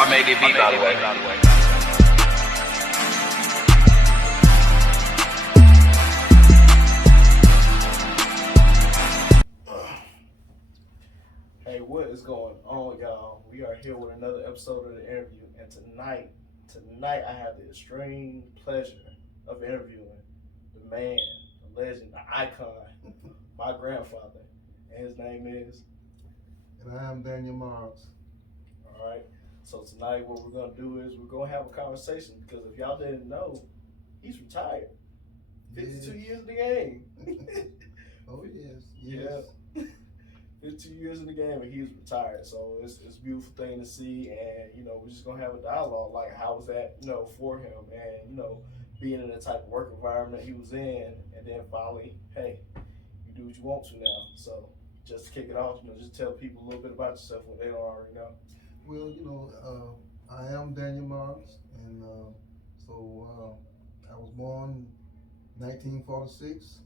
I made it beat, by the way. Hey, what is going on, y'all? We are here with another episode of the interview, and tonight I have the extreme pleasure of interviewing the man, the legend, the icon, my grandfather, and his name is. And I am Daniel Marks. All right. So tonight, what we're gonna do is we're gonna have a conversation because if y'all didn't know, he's retired. 52 years in the game. Oh yes. Yeah. 52 years in the game and he's retired. So it's a beautiful thing to see, and we're just gonna have a dialogue like how was that, for him, and being in the type of work environment he was in, and then finally, hey, you do what you want to now. So just to kick it off, just tell people a little bit about yourself what they don't already know. Well, I am Daniel Marks, and so I was born 1946,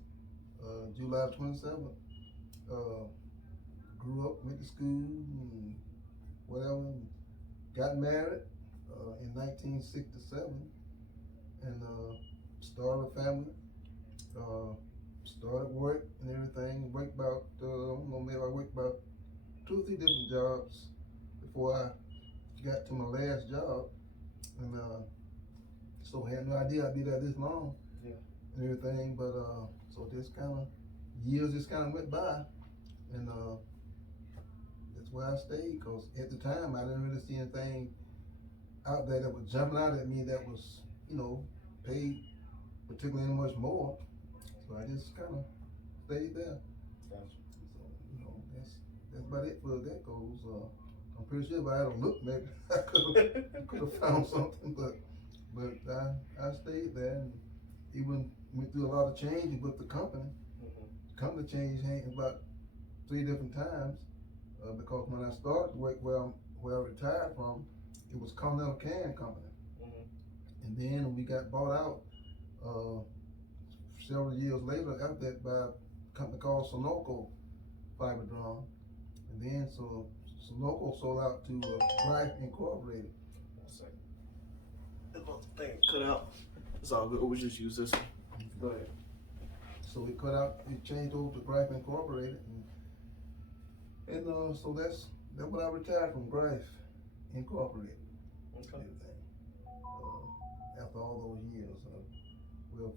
July 27th. Grew up, went to school, and whatever. Got married in 1967, and started a family. Started work and everything. Worked about maybe I worked about 2 or 3 different jobs before I got to my last job, and so I had no idea I'd be there this long. Yeah. And everything, but so this kind of years just kind of went by, and that's where I stayed, because at the time I didn't really see anything out there that was jumping out at me that was paid particularly any much more, so I just kind of stayed there. Gotcha. So that's about it for that goes. I'm pretty sure if I had a look, maybe I could have found something, but I stayed there, and even went through a lot of changes with the company. Mm-hmm. The company changed hands about 3 different times, because when I started work where I retired from, it was Continental Can Company. Mm-hmm. And then we got bought out several years later after that by a company called Sunoco Fiber Drum. And then so Sunoco sold out to Greif Incorporated. 1 second. This little thing cut out. It's all good. We'll just use this one. Go ahead. So we changed over to Greif Incorporated, and so that's when I retired from Greif Incorporated. Okay. Everything. After all those years,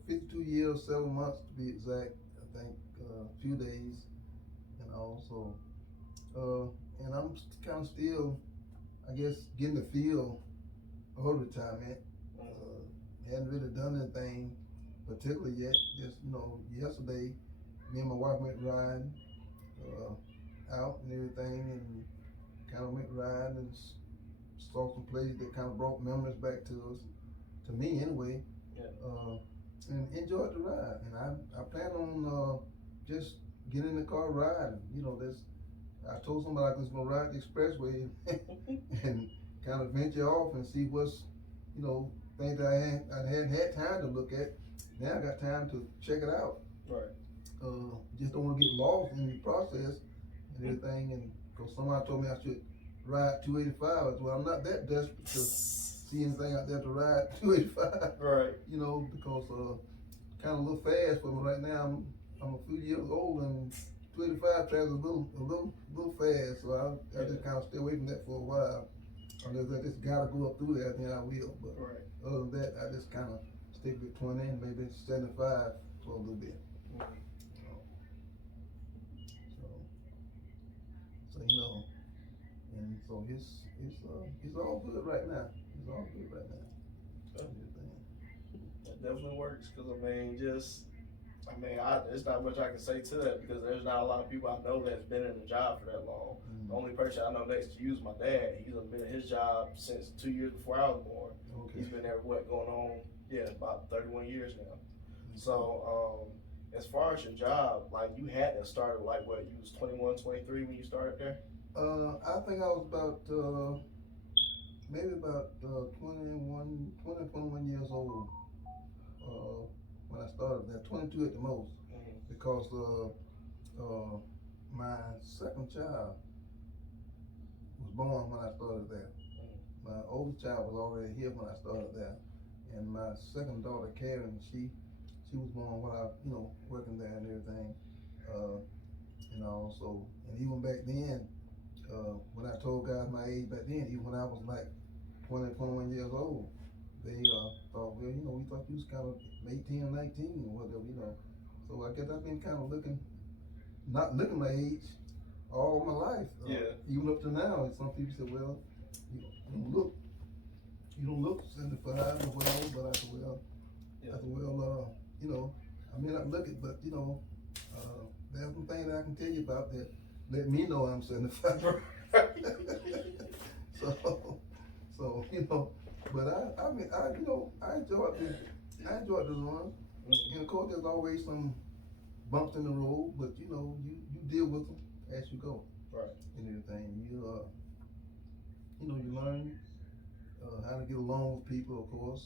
52 years, 7 months to be exact. I think a few days, and also, and I'm kind of still, I guess, getting the feel of retirement. Hadn't really done anything particularly yet. Just yesterday, me and my wife went riding out and everything, and kind of went riding and saw some places that kind of brought memories back to us, to me anyway. Yeah. And enjoyed the ride. And I plan on just getting in the car riding. I told somebody I was gonna ride the expressway and kind of venture off and see what's things that I hadn't had time to look at. Now I got time to check it out. Right. Just don't want to get lost in the process and everything. And because somebody told me I should ride 285, well, I'm not that desperate to see anything out there to ride 285. Right. Because kind of a little fast for me right now. I'm a few years old, and 285 travels a little fast. So I just kind of stay away from that for a while. Unless I just gotta go up through there, then I will. But right. Other than that, I just kind of stick with 20 and maybe 75 for a little bit. Mm-hmm. So and so it's all good right now. It's all good right now. That definitely works, because there's not much I can say to that, because there's not a lot of people I know that's been in the job for that long. Mm-hmm. The only person I know next to you is my dad. He's been in his job since 2 years before I was born. Okay. He's been there, going on, about 31 years now. Mm-hmm. So, as far as your job, like, you had to start like what, you was 21, 23 when you started there? I think I was about maybe about 21 years old when I started there, 22 at the most. Mm-hmm. Because my second child was born when I started there. Mm-hmm. My oldest child was already here when I started there, and my second daughter Karen, she was born while I, working there and everything. Uh, so, and even back then, when I told guys my age back then, even when I was like 20, 21 years old, they thought, well, we thought you was kind of 18 or 19 or whatever. So I guess I've been kind of not looking my age all my life. Even up to now, and some people say, well, you don't look, you don't look 75 or whatever, but I said, well, I may not look it, but there's some things that I can tell you about that let me know I'm 75. so but I mean I enjoyed the run, and of course there's always some bumps in the road, but you deal with them as you go, right, and everything. You learn how to get along with people, of course,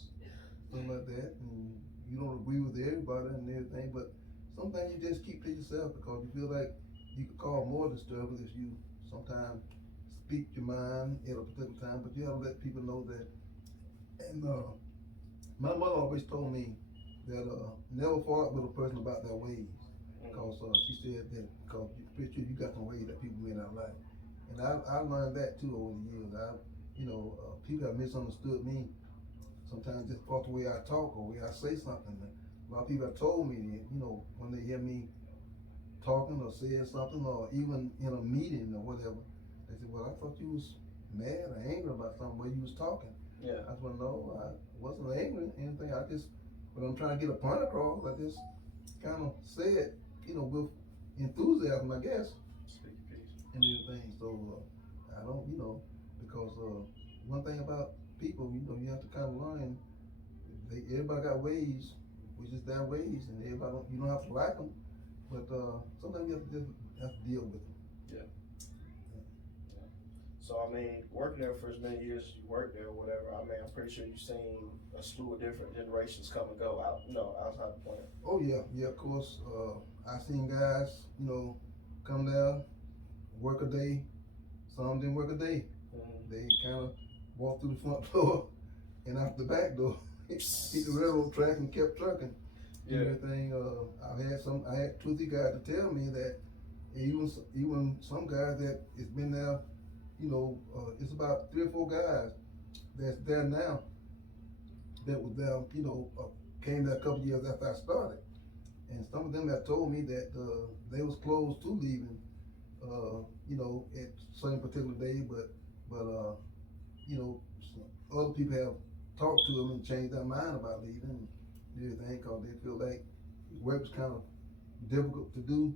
stuff like that, and you don't agree with everybody and everything, but sometimes you just keep to yourself because you feel like you could cause more disturbance if you sometimes speak your mind at a particular time, but you have to let people know that. And my mother always told me that never fall out with a person about their ways, because she said that because you're pretty sure you got some ways that people may not like. And I learned that too over the years. People have misunderstood me sometimes just for the way I talk or the way I say something. A lot of people have told me that, when they hear me talking or saying something, or even in a meeting or whatever, they say, well, I thought you was mad or angry about something where you was talking. Yeah. I said, no, I wasn't angry or anything. When I'm trying to get a point across, I just kind of say it, with enthusiasm, I guess, Speak your piece. and everything. So I don't, because one thing about people, you have to kind of learn. Everybody got ways, which is their ways, and you don't have to like them, but sometimes you have to deal with them. Yeah. So I mean, working there for as many years as you worked there or whatever, I mean, I'm pretty sure you've seen a slew of different generations come and go out, outside the plant. Oh yeah, of course. I've seen guys, come there, work a day. Some didn't work a day. Mm-hmm. They kind of walked through the front door and out the back door, hit the railroad track and kept trucking. Yeah. And everything. I had 2 or 3 guys to tell me that even some guys that it's been there, it's about 3 or 4 guys that's there now that was there, came there a couple years after I started. And some of them have told me that they was close to leaving, at some particular day, but other people have talked to them and changed their mind about leaving and everything because they feel like work was kind of difficult to do,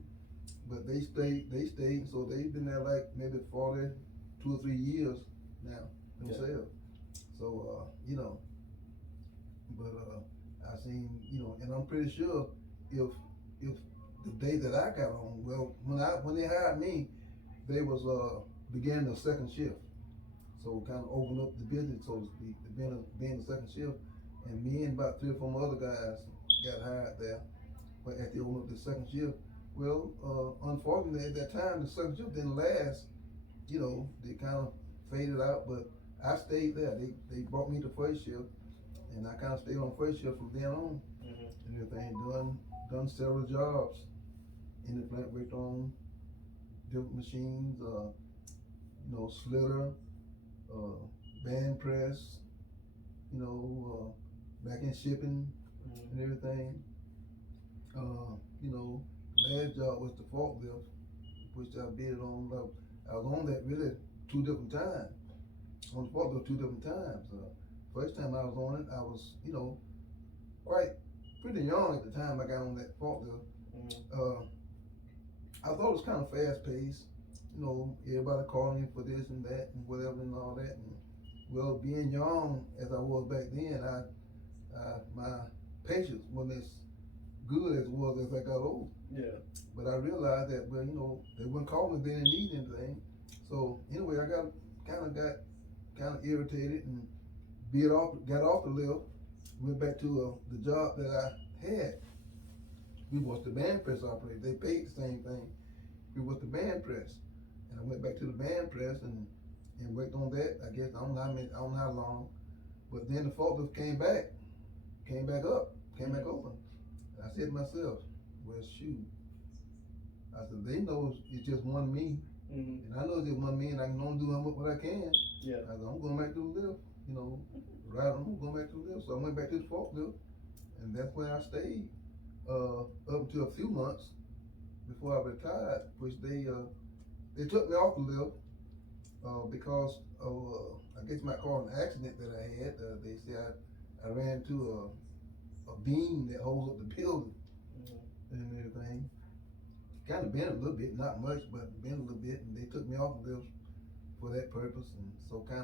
but they stayed, so they've been there like maybe 40, 2 or 3 years now themselves. So, but I seen, and I'm pretty sure if the day that I got on, well, when they hired me, they was began the second shift, so kind of opened up the business, so to speak, being the second shift, and me and about 3 or 4 other guys got hired there, but at the open up the second shift. Well, unfortunately at that time the second shift didn't last. They kind of faded out, but I stayed there. They brought me to first shift, and I kind of stayed on first shift from then on. Mm-hmm. And everything, done several jobs in the plant, worked on different machines, slitter, band press, back in shipping and everything. Last job was the forklift, which I bid on. I was on that really 2 different times. On the forklift 2 different times. First time I was on it, I was, pretty young at the time I got on that forklift. Mm-hmm. I thought it was kind of fast paced. Everybody calling me for this and that and whatever and all that. And well, being young as I was back then, my patience wasn't as good as it was as I got old. Yeah. But I realized that, well, they wouldn't call me, they didn't need anything. So anyway, I got kind of irritated and got off the lift, went back to the job that I had. We was the band press operator. They paid the same thing. We was the band press, and I went back to the band press, and and worked on that. I guess I don't know how many, I don't know how long, but then the forklift came back up, came back open. And I said to myself, well, shoot. I said, they know it's just one me, and I know it's just one me, and I can only do what I can. Yeah. I said, I'm going back to the lift, right, I'm going back to the lift. So I went back to the forklift, and that's where I stayed, up until a few months before I retired, which they took me off the lift, because of, I guess my car, an accident that I had. They said I ran into a beam that holds up the building and everything. Kind of bent a little bit, not much, but bent a little bit, and they took me off the lift for that purpose. And so I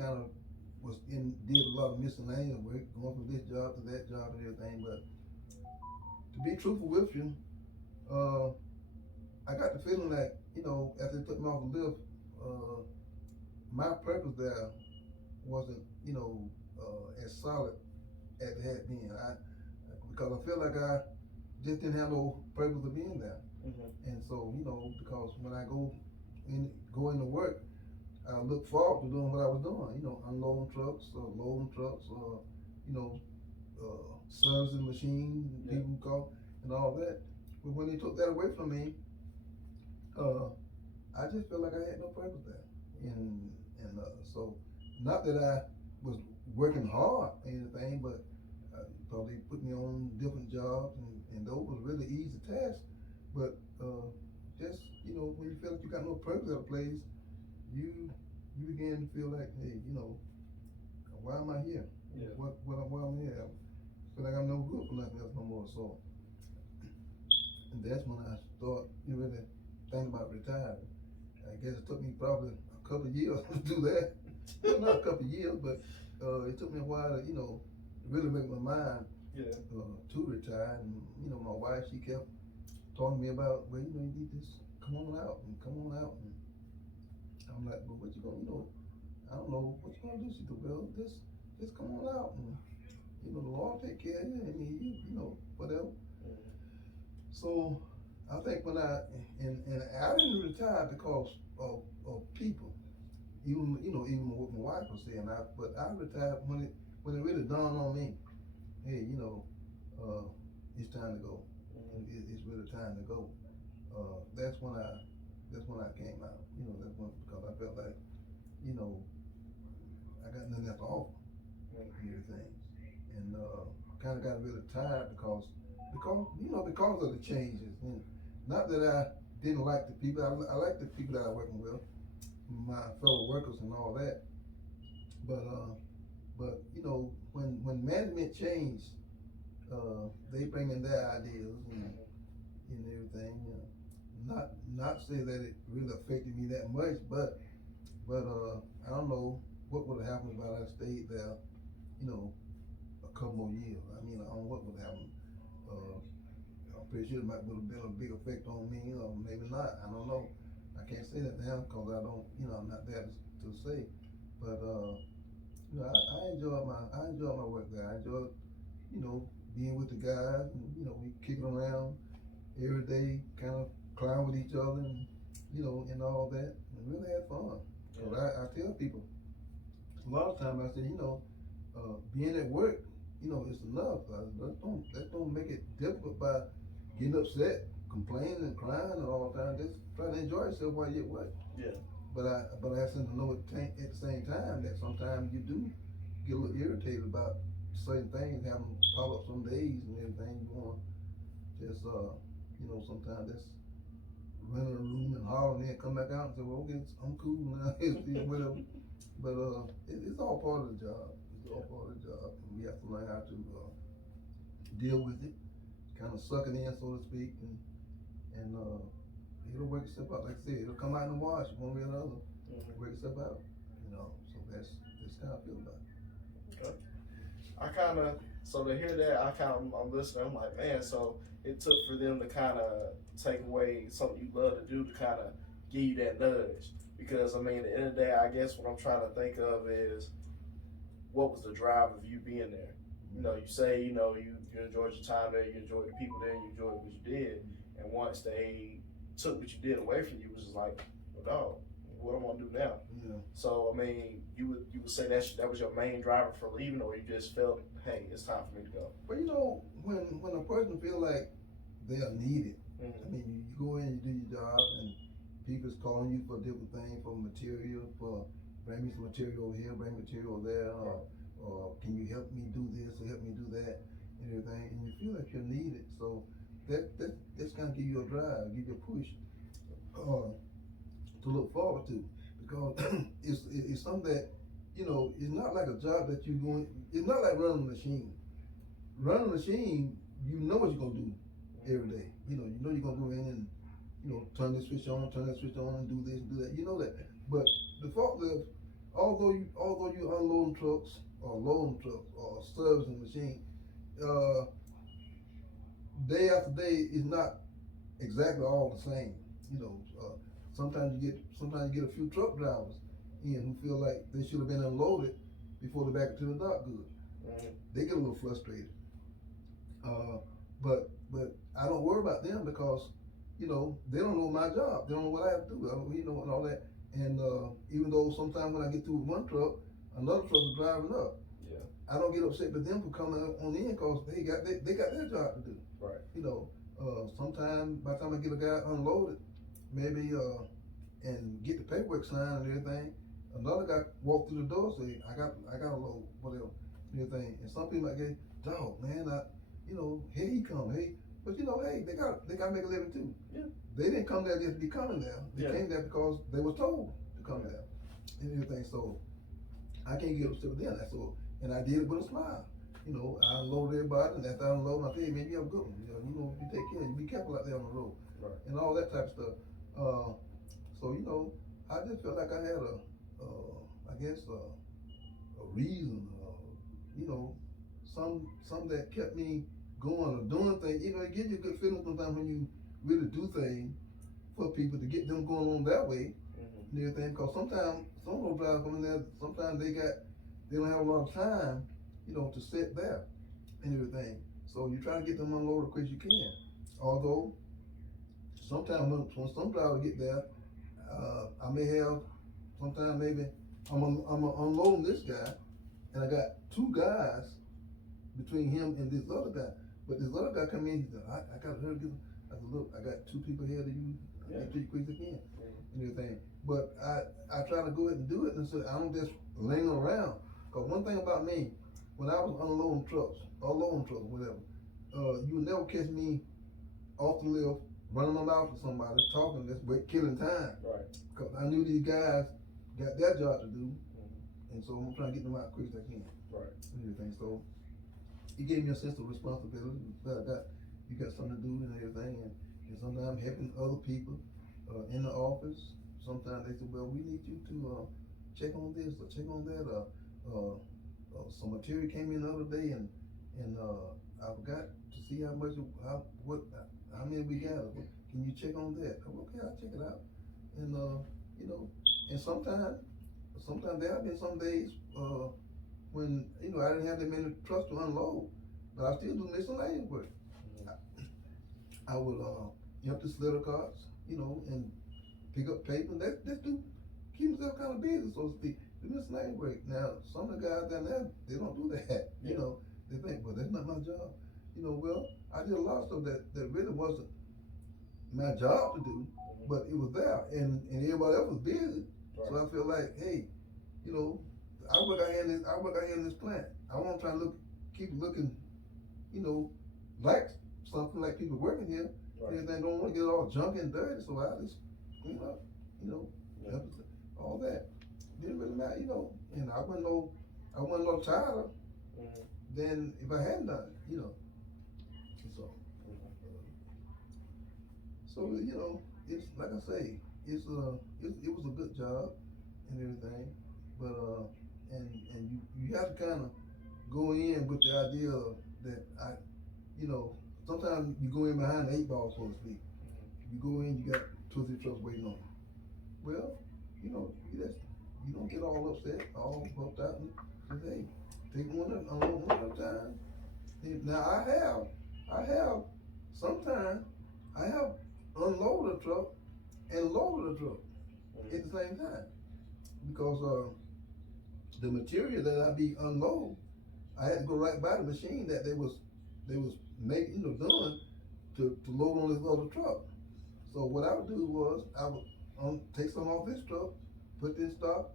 kind of did a lot of miscellaneous work, going from this job to that job and everything. But to be truthful with you, I got the feeling that, after they took me off the lift, my purpose there wasn't, as solid as it had been. Because I feel like I just didn't have no purpose of being there. And so, because when I go into work, I look forward to doing what I was doing, unloading trucks or loading trucks or, servicing machines, people call, and all that. But when they took that away from me, I just felt like I had no purpose there. And so, not that I was working hard or anything, but so they put me on different jobs, and those was really easy tasks. But just when you feel like you got no purpose at a place, you begin to feel like, hey, why am I here? Yeah. Why am I here? I feel like I'm no good for nothing else no more. So, and that's when I start really thinking about retiring. I guess it took me probably a couple of years to do that. Well, not a couple of years, but it took me a while to really make my mind to retire. And my wife, she kept talking to me about, well, you need to come on out. And I'm like, well, what you gonna, I don't know what you gonna do. She said, well, just come on out, and the Lord take care of you, and whatever. So I think when I didn't retire because of people, even what my wife was saying. But I retired when it really dawned on me, hey, it's time to go. It's really time to go. That's when I came out. Because I felt like, I got nothing else to offer and everything, and kind of got really tired because of the changes. And not that I didn't like the people. I like the people that I working with, my fellow workers and all that. But when management changed, they bring in their ideas and everything. Not say that it really affected me that much, but I don't know what would have happened if I had stayed there, a couple more years. I mean, I don't know what would have happened. I'm pretty sure it might have been a big effect on me, or maybe not. I don't know. I can't say that now because I don't, I'm not there to say. But I enjoyed my work there. I enjoyed, being with the guys, and we kicking around every day, kind of clown with each other, and all that, and really had fun. Cause I tell people a lot of times, I say, being at work, it's enough. That don't make it difficult by getting upset, complaining and crying and all the time. Just try to enjoy yourself while you're at work. Yeah. But I have to know at the same time that sometimes you do get a little irritated about certain things having pop up some days and everything. You want to just sometimes just run in a room and holler and then come back out and say, well, okay, I'm cool now. It's whatever. But it's all part of the job. It's all part of the job, and we have to learn how to deal with it, kind of suck it in, so to speak, and it'll work itself out. Like I said, it'll come out in the wash one way or another. Work itself out, So that's how I feel about it. Okay. So to hear that, I'm listening. I'm like, man. So it took for them to kind of take away something you love to do to kind of give you that nudge. Because I mean, at the end of the day, I guess what I'm trying to think of is what was the drive of you being there. You say you enjoyed your time there, you enjoyed the people there, you enjoyed what you did, and once they took what you did away from you, it was just like, well, dog, what I'm gonna do now. Yeah. So I mean, you would say that was your main driver for leaving, or you just felt, hey, it's time for me to go. But you know, when a person feel like they are needed, Mm-hmm. I mean, you go in, you do your job, and people's calling you for different things, for material, for bring me some material over here, bring material over there, or can you help me do this or help me do that, and everything, and you feel like you're needed. So that's kind of give you a drive, give you a push to look forward to, because it's something that, you know, it's not like a job that you're going. It's not like running a machine. Running a machine, you know what you're gonna do every day. You know you're gonna go in and, you know, turn this switch on, turn that switch on, and do this and do that. You know that. But the forklift, although you unloading trucks or loading trucks or servicing machine, uh, day after day is not exactly all the same. You know, sometimes you get a few truck drivers in who feel like they should have been unloaded before they back it to the dock good. Mm-hmm. They get a little frustrated. But I don't worry about them because, you know, they don't know my job. They don't know what I have to do. I don't, you know, and all that. And even though sometimes when I get through with one truck, another truck is driving up. Yeah. I don't get upset with them for coming up on in because they got their job to do. Right. You know, sometimes by the time I get a guy unloaded, maybe and get the paperwork signed and everything, another guy walk through the door say, I got a load, whatever, and everything. And some people like, dog, man, you know, here he come, hey. But you know, hey, they got to make a living too. Yeah. They didn't come there just to be coming there. They came there because they were told to come there and everything. So I can't get upset with them. That's all. And I did it with a smile. You know, I unloaded everybody, and after I unloaded, I said, hey, man, you have a good one. You know, you take care, you be careful out there on the road, Right. and all that type of stuff. So you know, I just felt like I had I guess a reason, you know, some that kept me going or doing things. You know, it gives you a good feeling sometimes when you really do things for people to get them going on that way. Mm-hmm. And everything. Because sometimes some of those drivers come in there, sometimes they don't have a lot of time, you know, to sit there and everything. So you try to get them unloaded as quick as you can. Although sometimes when some drivers get there, I may have sometimes maybe I'm unloading this guy, and I got two guys between him and this other guy. But this other guy come in, he said, I got to hurry get him. I said, look, I got two people here to you. Get to you quick as I can. And everything. But I try to go ahead and do it, and so I don't just linger around. Cause one thing about me, when I was unloading trucks, or loading trucks, whatever, you would never catch me off the lift, running my mouth to somebody, talking, just killing time. Right. Cause I knew these guys got their job to do, and so I'm trying to get them out as quick as I can. Right. And everything. So it gave me a sense of responsibility that you got something to do and everything, and sometimes helping other people in the office. Sometimes they say, well, we need you to check on this or check on that. Some material came in the other day, and I forgot to see how many we got. Can you check on that? Okay, I'll check it out. And you know, and sometimes there have been some days when, you know, I didn't have that many trucks to unload, but I still do miscellaneous work. I would empty slitter carts, you know, and pick up paper. That's do keep myself kind of busy, so to speak. Do miscellaneous work. Now, some of the guys down there, they don't do that. You know, they think, well, that's not my job. You know, well, I did a lot of stuff that really wasn't my job to do, but it was there, and everybody else was busy. Right. So I feel like, hey, you know, I work out here in this plant. I want to try to keep looking, you know, like something like people working here. Right. And they don't want to get all junk and dirty, so I just clean up, you know, all that. Didn't really matter, you know. And I wasn't no tighter than if I hadn't done it, you know. So you know, it's like I say, it was a good job and everything, but and you have to kind of go in with the idea that you know, sometimes you go in behind the 8 ball, so to speak. You go in, you got 2 or 3 trucks waiting on you. Well, you know, you don't get all upset, all bumped out, and just, hey, take one at a time. Now I have sometimes I have unloaded a truck and loaded a truck. at the same time, because the material that I be unload, I had to go right by the machine that they was making, doing to load on this other truck. So what I would do was I would take some off this truck, put this stock,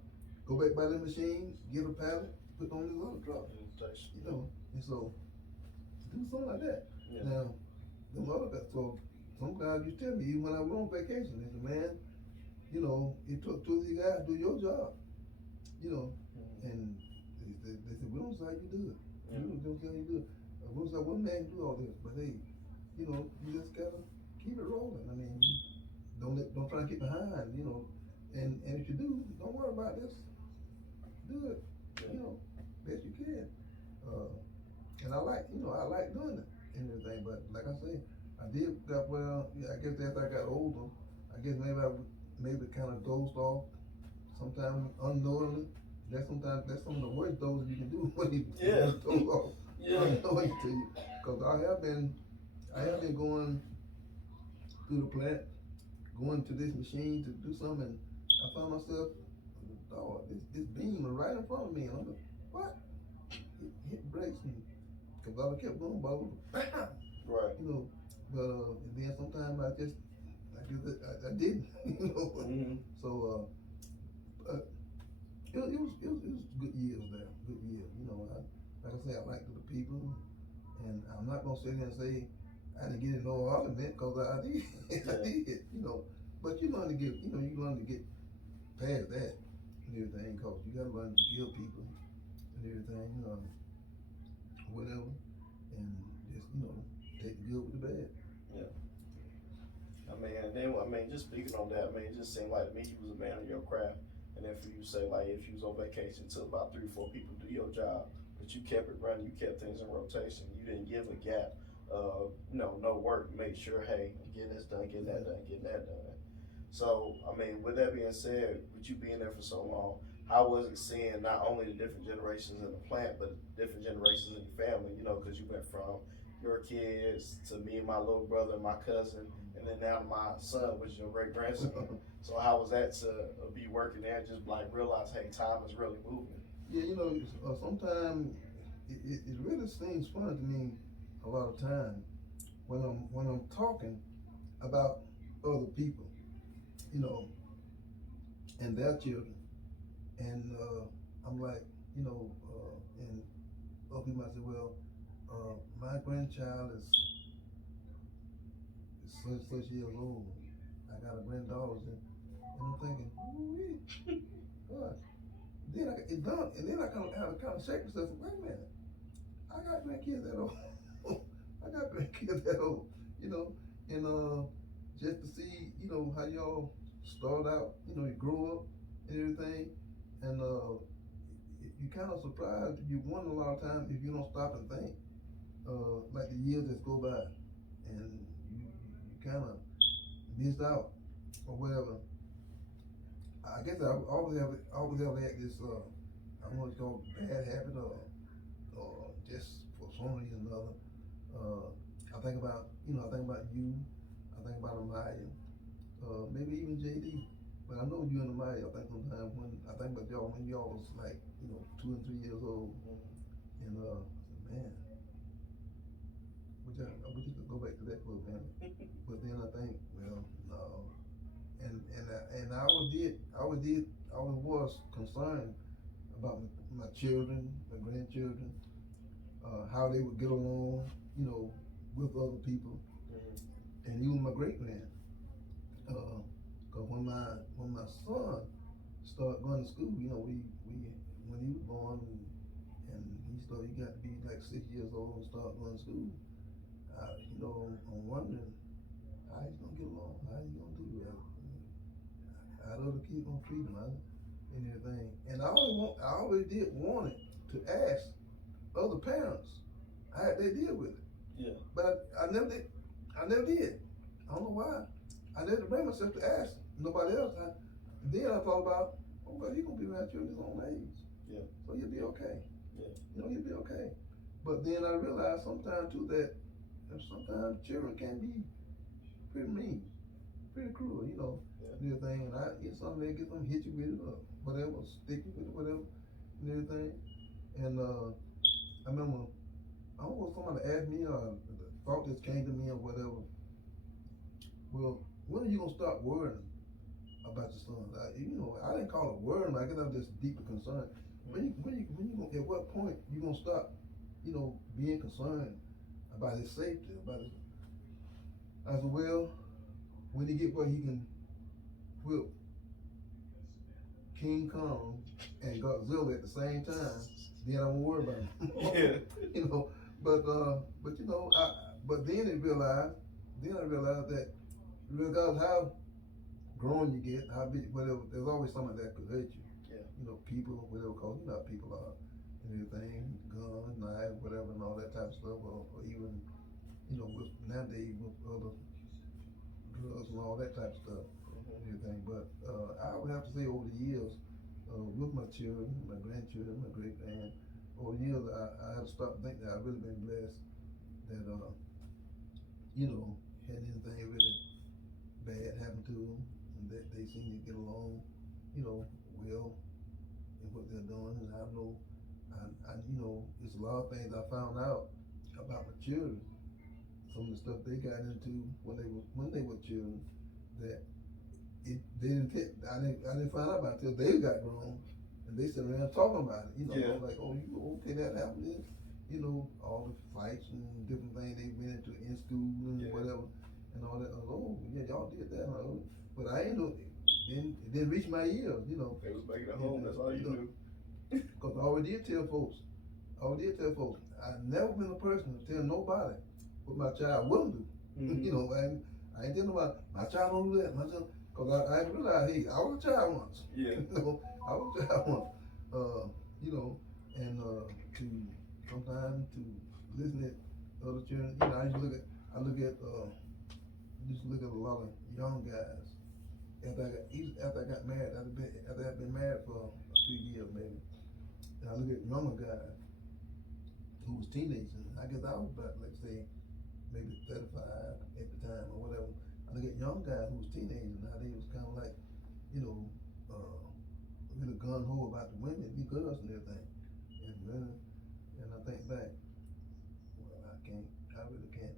go back by the machine, get a pallet, put on this other truck. And so do something like that. Yeah. Now, them other guys, so some guys you tell me, even when I went on vacation, they said, man, it took 2 or 3 guys to do your job, and they said, we don't say how you do it. Yeah. We don't say how you do it. We don't say one man can do all this, but hey, you just gotta keep it rolling. I mean, don't try to get behind, and if you do, don't worry about this. Do it, best you can. And I like doing it and everything, but like I say, I guess as I got older, I guess maybe kind of dozed off, sometimes unknowingly. That's some of the worst dozes you can do when you doze off. Yeah. Unknowingly to you, because I have been going through the plant, going to this machine to do something, and I found myself, this beam was right in front of me, and I'm like, what? Hit brakes, because I kept going, bam, Right. but and then sometimes I didn't, Mm-hmm. So it was good years there, good years. Like I say, I liked the people, and I'm not gonna sit here and say I didn't get in no argument, because I did, I did, But you learn to get, past that and everything, because you gotta learn to forgive people and everything, whatever, and just take the good with the bad. Yeah. Just speaking on that, it just seemed like to me you was a man of your craft. And then for you to say, like, if you was on vacation, it took about 3 or 4 people to do your job, but you kept it running, you kept things in rotation, you didn't give a gap, no work, you made sure, hey, I'm getting this done, getting that done, getting that done. So, with that being said, with you being there for so long, how was it seeing not only the different generations in the plant, but different generations in your family, because you went from your kids to me and my little brother and my cousin, and then now to my son, which is your great grandson. So how was that to be working there and just like realize, hey, time is really moving? Yeah, sometimes it really seems funny to me a lot of time when I'm talking about other people, and their children, and I'm like, and other people might say, well, my grandchild is such years old. I got a granddaughter, and I'm thinking, ooh, God. Then it's done, and then I kind of shake myself. Wait a minute, I got grandkids that old. I got grandkids that old, and just to see, how y'all start out, you grow up and everything, and you kind of surprised. You wonder a lot of times if you don't stop and think, like the years that go by, and you kind of missed out or whatever. I guess I always have had this, I don't know what it's called, bad habit, or just for some reason or another. I think about you, I think about Amaya, maybe even JD, but I know you and Amaya. I think sometimes I think about y'all when y'all was like 2 and 3 years old, and man, I wish you could go back to that club, man. But then I think, well, no. And I always was concerned about my children, my grandchildren, how they would get along, with other people, and even my great grand. Cause when my son started going to school, we when he was born, and he got to be like 6 years old and start going to school. I'm wondering how he's gonna get along, how he's gonna do that. How the other kids gonna treat him, and everything. And I always did want it to ask other parents how they deal with it. Yeah. But I never did. I don't know why. I never bring myself to ask nobody else. Then I thought about, oh well, he's gonna be around children his own age. Yeah. So he'll be okay. Yeah. He'll be okay. But then I realized sometimes too that sometimes children can be pretty mean. pretty cruel, and everything. And some they get them hit you with it or whatever, stick you with it, whatever, and everything. And I remember, I don't know, somebody asked me, the thought just came to me or whatever. Well, when are you gonna stop worrying about your son? I didn't call it worrying. I guess I'm just deeply concerned. At what point you gonna stop, being concerned about his safety, about his. I said, well, when he get where he can whip King Kong and Godzilla at the same time, then I won't worry about him. Yeah. But but then I realized that regardless how grown you get, how big, whatever, there's always something that could hurt you. Yeah. People, whatever, cause you know how people are, and everything, guns, knives, whatever, and all that type of stuff, or even, with nowadays with other drugs and all that type of stuff, and everything. But I would have to say over the years, with my children, my grandchildren, my great grand, over the years, I had to stop and think that I've really been blessed that had anything really bad happen to them, and that they seem to get along, well, in what they're doing. And I know, it's a lot of things I found out about my children. Some of the stuff they got into when they were children that I didn't find out about until they got grown, and they sit around talking about it. Like, oh, you okay that happened? All the fights and different things they went into in school and whatever, and all that. Oh, yeah, y'all did that, huh? But I ain't know. It didn't reach my ears. They was making it home. That's all you knew. Because I already did tell folks. I've never been a person to tell nobody what my child wouldn't do. Mm-hmm. And I ain't telling nobody, my child don't do that. Because I realized, hey, I was a child once. Yeah. I was a child once. And to sometimes to listen to other children. I used to look at a lot of young guys. After I got married, after I'd been married for a few years maybe, and I look at younger guys who was teenagers. I guess I was about, like, say, maybe 35 at the time or whatever. I look at young guys who was teenagers and how they was kind of like, really gun ho about the women, the girls and everything. And I think back, well, I really can't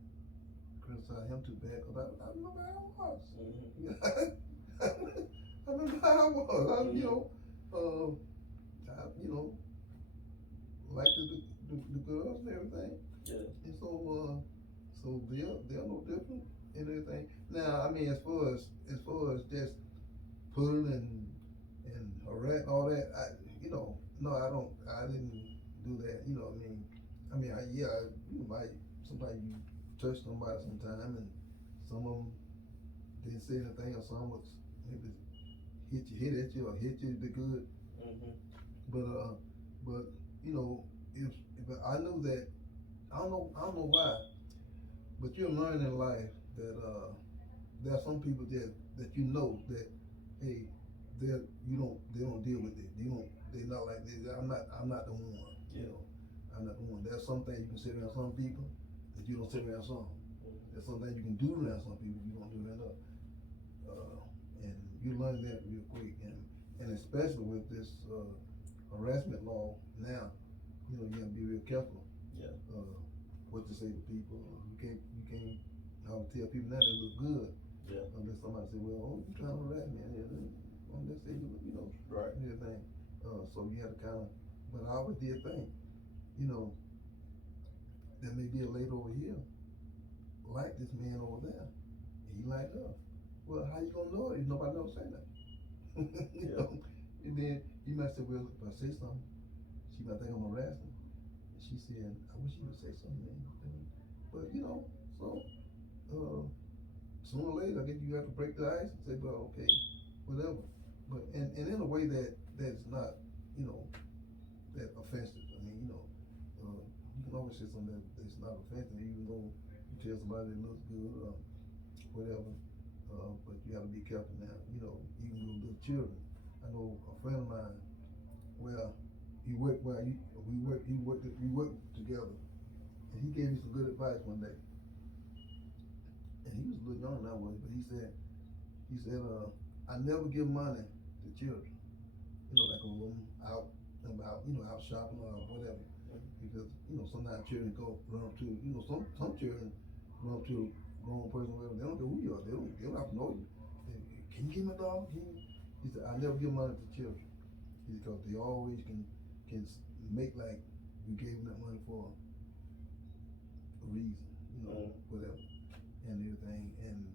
criticize him too bad because I remember how I was. Mm-hmm. I remember how I was. Like the girls and everything. Yeah. And so they're no different and everything. Now, I mean, as far as just pulling and harass all that, no, I didn't do that. Sometimes you touch somebody sometime, and some of them didn't say anything, or some was maybe hit at you or hit you the good. Mm-hmm. But if I knew that, I don't know why, but you'll learn in life that there are some people that that, hey, they don't deal with it. They're not like this. I'm not the one. I'm not the one. There's some things you can say around some people that you don't say around some. There's some things you can do around some people you don't do around others. And you learn that real quick, and especially with this harassment law now, you have to be real careful. Yeah. What to say to people. You can't tell people now they look good. Yeah. Unless somebody say, well, oh, you trying to harass me? Unless they, right. Everything. So you have to kind of. But I always did think, there may be a lady over here like this man over there. He like her. Well, how you gonna know it if nobody knows say that? And then you might say, well, if I say something, she might think I'm harassing. And she said, I wish you would say something. But so sooner or later, I guess you have to break the ice and say, well, okay, whatever. But and in a way that's not, that offensive. I mean, you can always say something that's not offensive, even though you tell somebody it looks good or whatever. But you got to be careful now. Even with little children. I know a friend of mine. Well, we worked together, and he gave me some good advice one day. And he was a little younger than I was, but he said, He said, I never give money to children. Like a woman out and about, out shopping or whatever. Because, sometimes children go run up to, some children run up to a grown person or whatever. They don't know who you are. They don't have to know you. Can you give me a dollar? He said, I never give money to children. Because they always can make like you gave them that money for a reason, whatever, and everything, and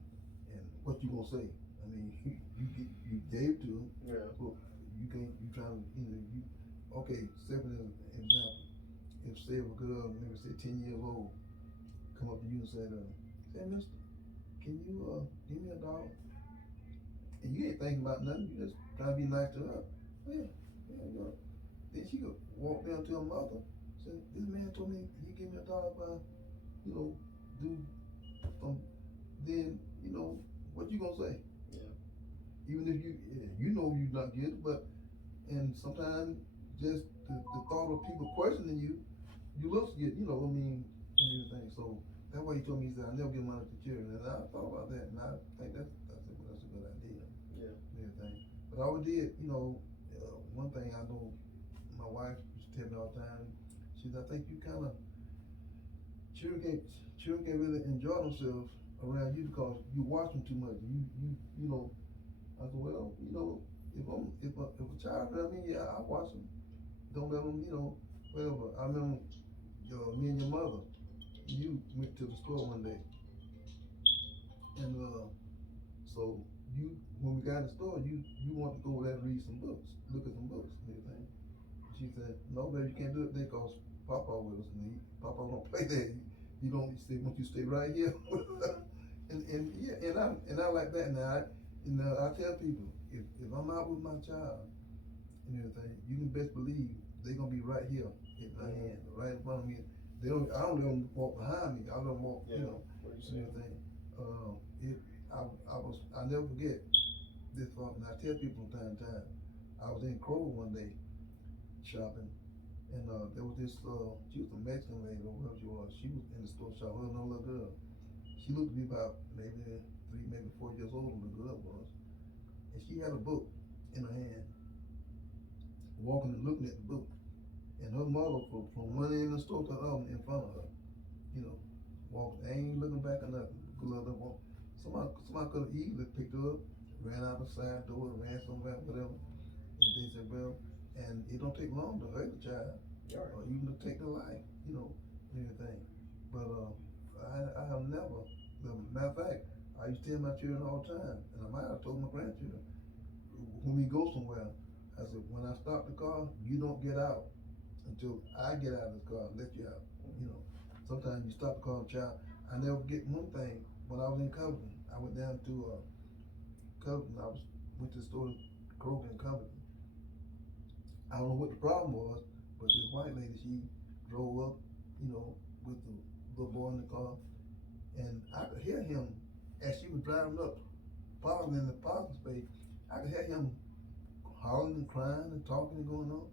what you gonna say? I mean, you gave to them, but you can't. You trying to, you okay? Second example, if say a girl, maybe say 10 years old, come up to you and say, Mister, can you give me a dollar? And you ain't thinking about nothing. You just trying to be nice to her. Yeah, then she could walk down to her mother, say, this man told me he gave me a dollar if I, do then, what you gonna say? Yeah. Even if you know you're not good, but, and sometimes just the thought of people questioning you look good, and everything. So that's why he told me, he said, I never give money to children. And I thought about that, and I think that's a good idea. Yeah. And everything. But I always did, one thing I know my wife used to tell me all the time, she said, I think you kind of, children can't really enjoy themselves around you because you watch them too much. You know, I said, well, if a child around me, yeah, I watch them. Don't let them, whatever. I remember me and your mother, you went to the store one day, and so when we got in the store, you wanted to go over there and read some books, look at some books and everything. She said, no, baby, you can't do it today because Papa with us, and Papa don't play that. You don't stay, once you stay right here. and yeah, and I like that. Now, I tell people, if I'm out with my child and everything, you can best believe they're gonna be right here in my hand, right in front of me. I don't let them walk behind me. I let them walk, and everything. I never forget this part, and I tell people from time to time. I was in Kroger one day shopping, and there was this, she was a Mexican lady or whoever she was. She was in the store shopping with another little girl. She looked to be about maybe 3, maybe 4 years older than the girl was. And she had a book in her hand, walking and looking at the book. And her mother, from one end of the store to the other, in front of her, walked, ain't looking back or nothing. Somebody could have easily picked her up, ran out the side door, ran somewhere, whatever. And they said, well, and it don't take long to hurt the child, or even to take their life, and everything. But I have never, matter of fact, I used to tell my children all the time, and I might have told my grandchildren, when we go somewhere, I said, when I stop the car, you don't get out until I get out of the car and let you out. Sometimes you stop the car, child. I never forget one thing. When I was in Covington, I went down to Covington. Went to the store, Kroger in Covington. I don't know what the problem was, but this white lady, she drove up, with the little boy in the car, and I could hear him as she was driving up, parking in the parking space. I could hear him hollering and crying and talking and going on,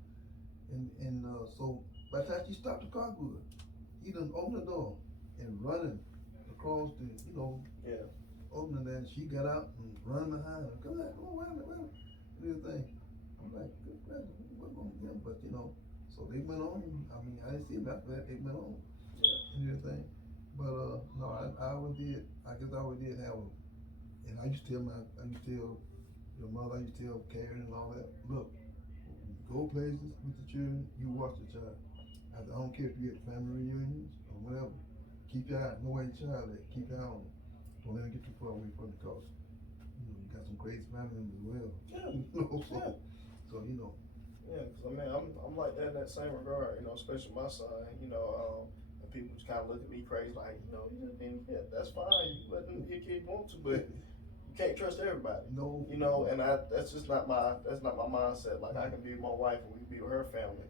and so by the time she stopped the car good, he done opened the door and running across the, opening that. She got out and running behind him. Come on, wait a minute, and everything. I'm like, good gracious, what's wrong with him? But so they went on. I mean, I didn't see him after that. They went on, and everything. But no, I always did. I guess I always did have a. And I used to tell your mother, I used to tell Karen and all that. Look, go places with the children. You watch the child. I don't care if you at family reunions or whatever. Keep your eye. Know where your child at. Keep your eye on them. Don't let them get too far away from the because you got some crazy family members as well. Yeah. So Yeah, because I'm like that in that same regard, especially my son, and people just kind of look at me crazy, like, you just being a kid. That's fine, you let them your kid want to, but you can't trust everybody. No. And that's just not my mindset. Like, I can be with my wife and we can be with her family.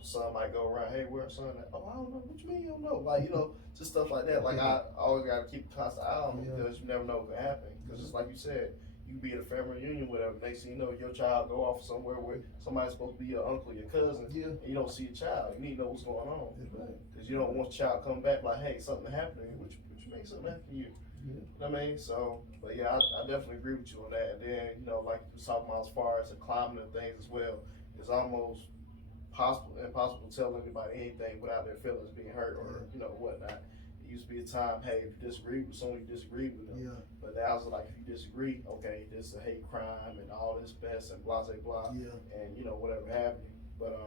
Son might go around, hey, where's son at? Oh, I don't know. What you mean you don't know? Like, just stuff like that. Like, I always got to keep a constant eye on them because you never know what can happen. Because just like you said, you can be at a family reunion, whatever. Next thing you know, your child go off somewhere where somebody's supposed to be your uncle, your cousin, and you don't see your child. You need to know what's going on. That's right. Because you don't want your child come back like, hey, something happened to me. What you make something happen to you? Yeah. You know what I mean? So, but yeah, I definitely agree with you on that. And then, like you was talking about as far as the climate and things as well, it's almost impossible to tell anybody anything without their feelings being hurt or, Yeah. Whatnot. It used to be a time, hey, if you disagree with someone, you disagree with them. Yeah. But now it's like, if you disagree, okay, this is a hate crime and all this mess and blah, blah, blah, Yeah. and, whatever have you. But,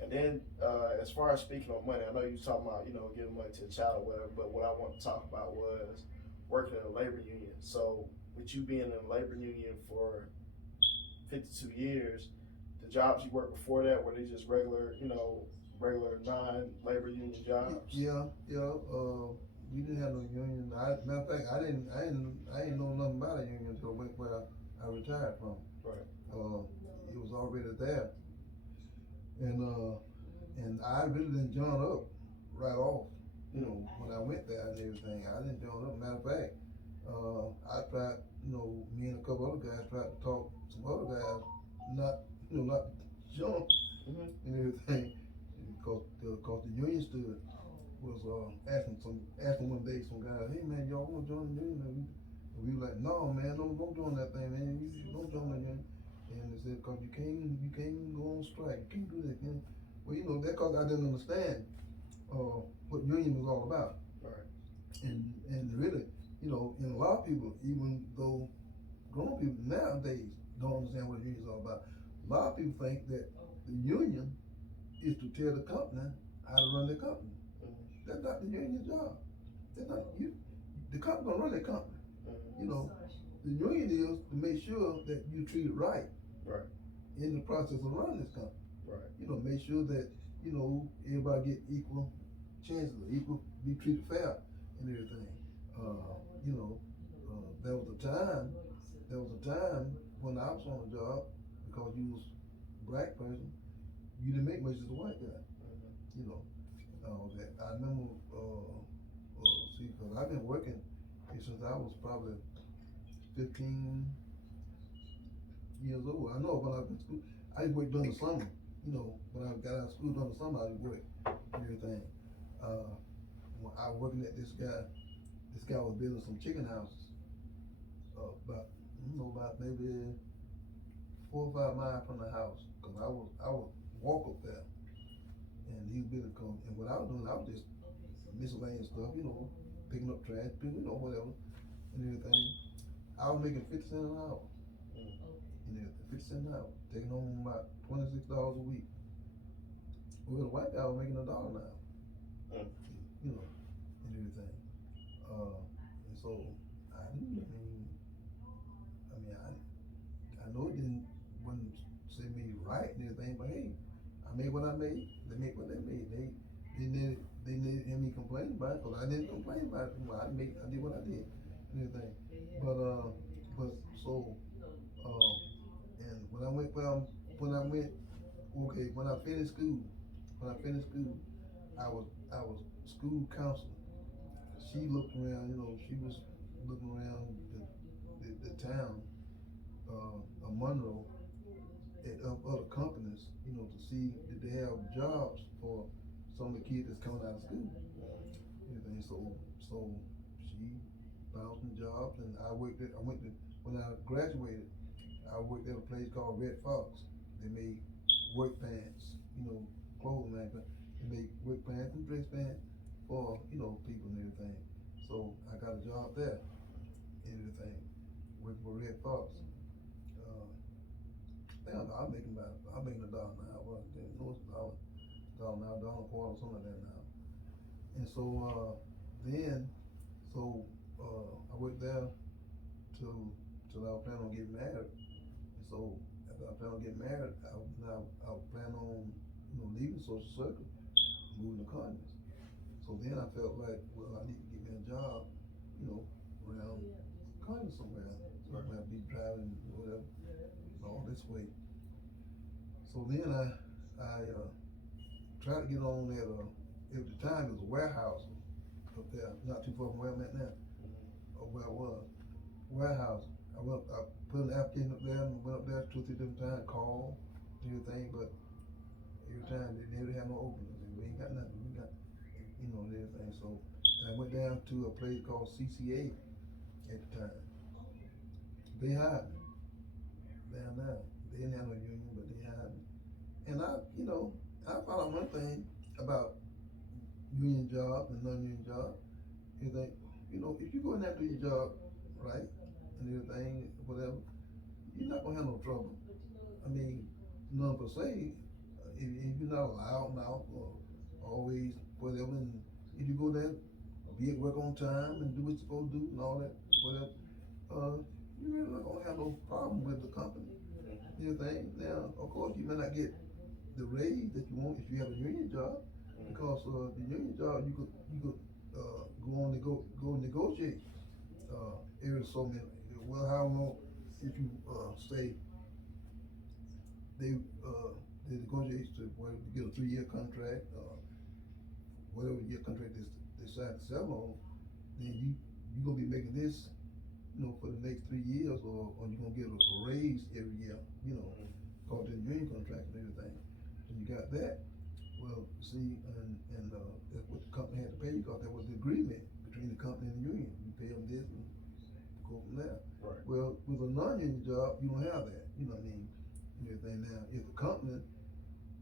and then, as far as speaking on money, I know you was talking about, giving money to a child or whatever, but what I wanted to talk about was working in a labor union. So, with you being in a labor union for 52 years, the jobs you worked before that, were they just regular, regular non-labor union jobs? Yeah. Yeah. We didn't have no union. Matter of fact, I didn't know nothing about a union until where I retired from. Right. It was already there, and I really didn't join up right off. When I went there and everything, I didn't join up. Matter of fact, I tried, me and a couple other guys tried to talk some other guys, not, not jump Mm-hmm. and everything, because the union stood was asking one day some guys, hey man, y'all want to join the union? And we were like, no man, don't join that thing, man. You don't join the union. And they said, cause you can't go on strike. You can't do that. Well, that cause I didn't understand what union was all about. Right. And really, and a lot of people, even though grown people nowadays don't understand what a union is all about, a lot of people think that the union is to tell the company how to run the company. Mm-hmm. That's not the union's job. That's not you. The company gonna run that company. Mm-hmm. The union is to make sure that you treat it right. Right. In the process of running this company. Right. Make sure that everybody get equal chances, be treated fair and everything. There was a time. When I was on the job, because you was a black person, you didn't make much as a white guy. Mm-hmm. That I remember. See, because I've been working since I was probably 15 years old. I know when I was in school, I worked during the summer. When I got out of school during the summer, I worked and everything. When I was working at this guy was building some chicken houses. About maybe 4 or 5 miles from the house. Cause I would walk up there, and he was building come. And what I was doing, I was just miscellaneous stuff, picking up trash, whatever, and everything. I was making 50 cents an hour. Mm-hmm. 50 cents an hour, taking home about $26 a week. Well, the white guy was making $1 an hour. Mm-hmm. And everything. And so I didn't. I know it wouldn't say me right and everything, but hey, I made what I made. They made what they made. They didn't hear me complain about it, because I didn't complain about it. I did what I did and everything. But so and when I went when I finished school, I was school counselor. She looked around, she was looking around the town of Monroe at other companies, to see if they have jobs for some of the kids that's coming out of school. Everything. So she found some jobs, and I went to, when I graduated, I worked at a place called Red Fox. They made work pants, clothing like that. They made work pants and dress pants for, people and everything. So I got a job there and everything, working for Red Fox. I'm making $1 an hour. It's $1 an hour, $1 a quarter, something like that now. And so I worked there till I was planning on getting married. And so after I planned on getting married, I was planning on leaving Social Circle, moving to Congress. So then I felt like, well, I need to get me a job, around Congress somewhere. So I'm gonna be driving whatever all this way. So then I tried to get on at the time it was a warehouse up there, not too far from where I'm at now, or where I was. Warehouse. I put an application up there and went up there 2 or 3 different times, called and everything, but every time they never had no openings. We ain't got nothing. We got, and everything. So and I went down to a place called CCA at the time. They hired me down there. They didn't have no union, but they hired me. And I found out one thing about union jobs and non-union jobs is that, if you go in there and do your job right and everything, whatever, you're not gonna have no trouble. I mean, none per se. If you're not a loud mouth or always whatever, and if you go there, be at work on time and do what you're supposed to do and all that, whatever, you're really not gonna have no problem with the company. You think now, of course, you may not get the raise that you want if you have a union job, because the union job you could go negotiate every so many. Well, how long if you say they they negotiate to well, you get a 3-year contract, whatever year contract they decide to sell on, then you gonna be making this, for the next 3 years, or you gonna get a raise every year, called the union contract and everything. And you got that. Well, see, and that's what the company had to pay you, because that was the agreement between the company and the union. You pay them this and go from there. Right. Well, with a non-union job, you don't have that. You know what I mean? And everything. Now, if the company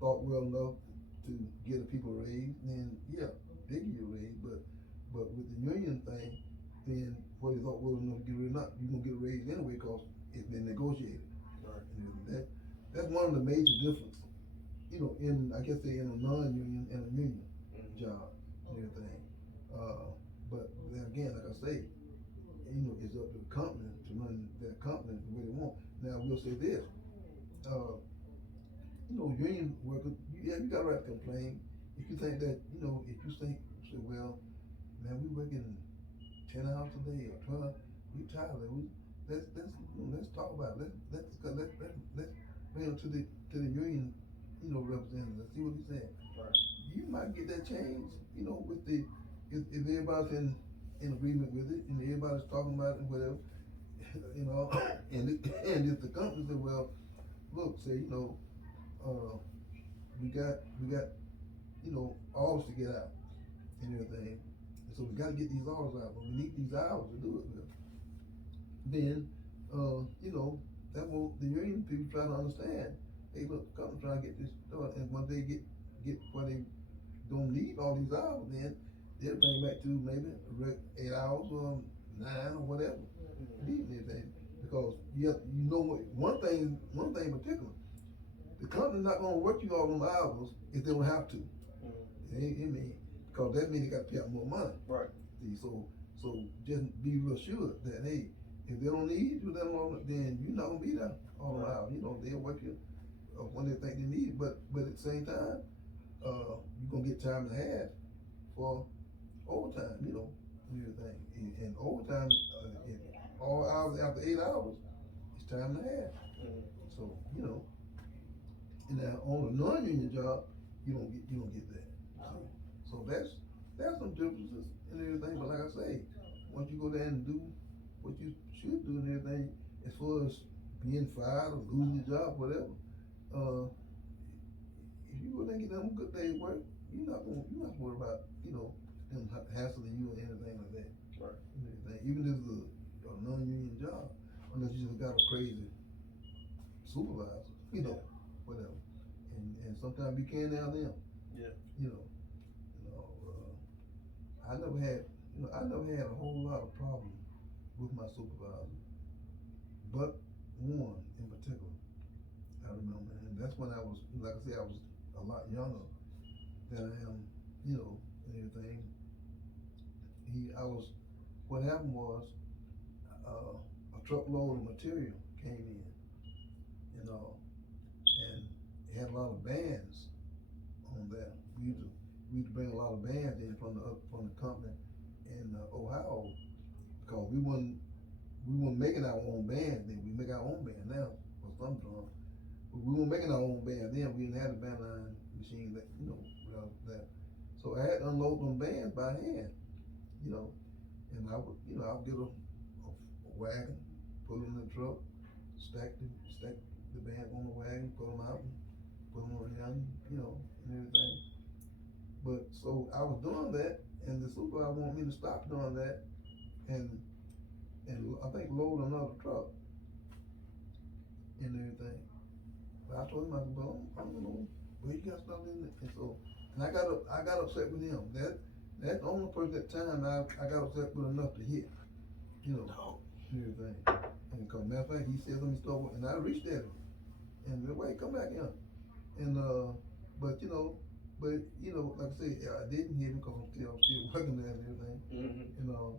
thought well enough to get the people a raise, then yeah, they give you a raise. But with the union thing, then what they thought well enough to get rid of, not you gonna get a raise anyway, because it's been negotiated. Right. And that's one of the major differences. In I guess they in a non-union and a union job and everything. But then again, like I say, it's up to the company to run their company the way they want. Now we'll say this, union workers, you got a right to complain. If you think that, if you say, well, man, we working 10 hours a day or 12, we tired of it. Let's talk about it. Let's bring it to the union, representative. Let's see what he said. Right. You might get that change, with if everybody's in agreement with it and everybody's talking about it and whatever, and if the company said, well, look, say, we got hours to get out and everything, and so we got to get these hours out, but we need these hours to do it with. Then, that will the union people try to understand. Hey, look, the company trying to get this done, and when they get where they don't need all these hours, then they'll bring back to maybe 8 hours or 9 or whatever. Need anything, because what one thing in particular, the company's not gonna work you all them hours if they don't have to. Because that means they got to pay out more money. Right. See, so just be real sure that hey, if they don't need you, then you're not gonna be there all the hours. They'll work you when they think they need. But at the same time, you're gonna get time and a half for overtime. And everything. And overtime, all hours after 8 hours, it's time and a half. So and now on a non-union job, you don't get that. So that's some differences and everything. But like I say, once you go there and do what you should do and everything, as far as being fired or losing your job, whatever, if you go there and get them a good day's work, you're not worried about them hassling you or anything like that. Right. Even if it's a non-union job, unless you just got a crazy supervisor, whatever. And sometimes you can now them. Yeah. I never had a whole lot of problems with my supervisor, but one in particular, I remember, and that's when I was, like I said, I was a lot younger than I am, and everything. What happened was, a truckload of material came in, and it had a lot of bands on there. We used to bring a lot of bands in from the company in Ohio, because we weren't making our own band then. We make our own band now for some drum, but we weren't making our own band then. We didn't have the band line machine that that. So I had to unload them bands by hand, and I would get a wagon, put them in the truck, stack the band on the wagon, put them out, put them around, and everything. But so I was doing that, and the supervisor wanted me to stop doing that and I think load another truck and everything. But I told him, I said, well, I don't know, well, you gotta stop doing it. And so, and I got upset with him. That's the only person at the time I got upset with enough to hit, you know, and everything. And cause matter of fact, he said, let me start, and I reached at him. And the way, come back here. And, but like I said, I didn't hit him cause I'm still working there and everything, you know.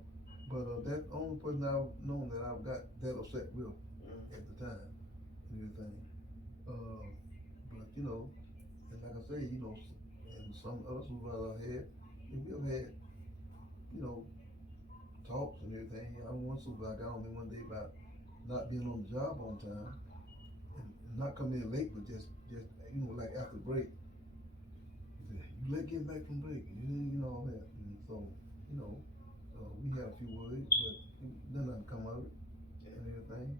But, that's the only person I've known that I've got that upset with at the time and everything. But, and like I say, and some other supervisors I had, we have had, talks and everything. I one supervisor got on me one day about not being on the job on time and not coming in late, but just like after break. He said, you late getting back from break, all that. And so, we had a few words, but nothing come of it and everything.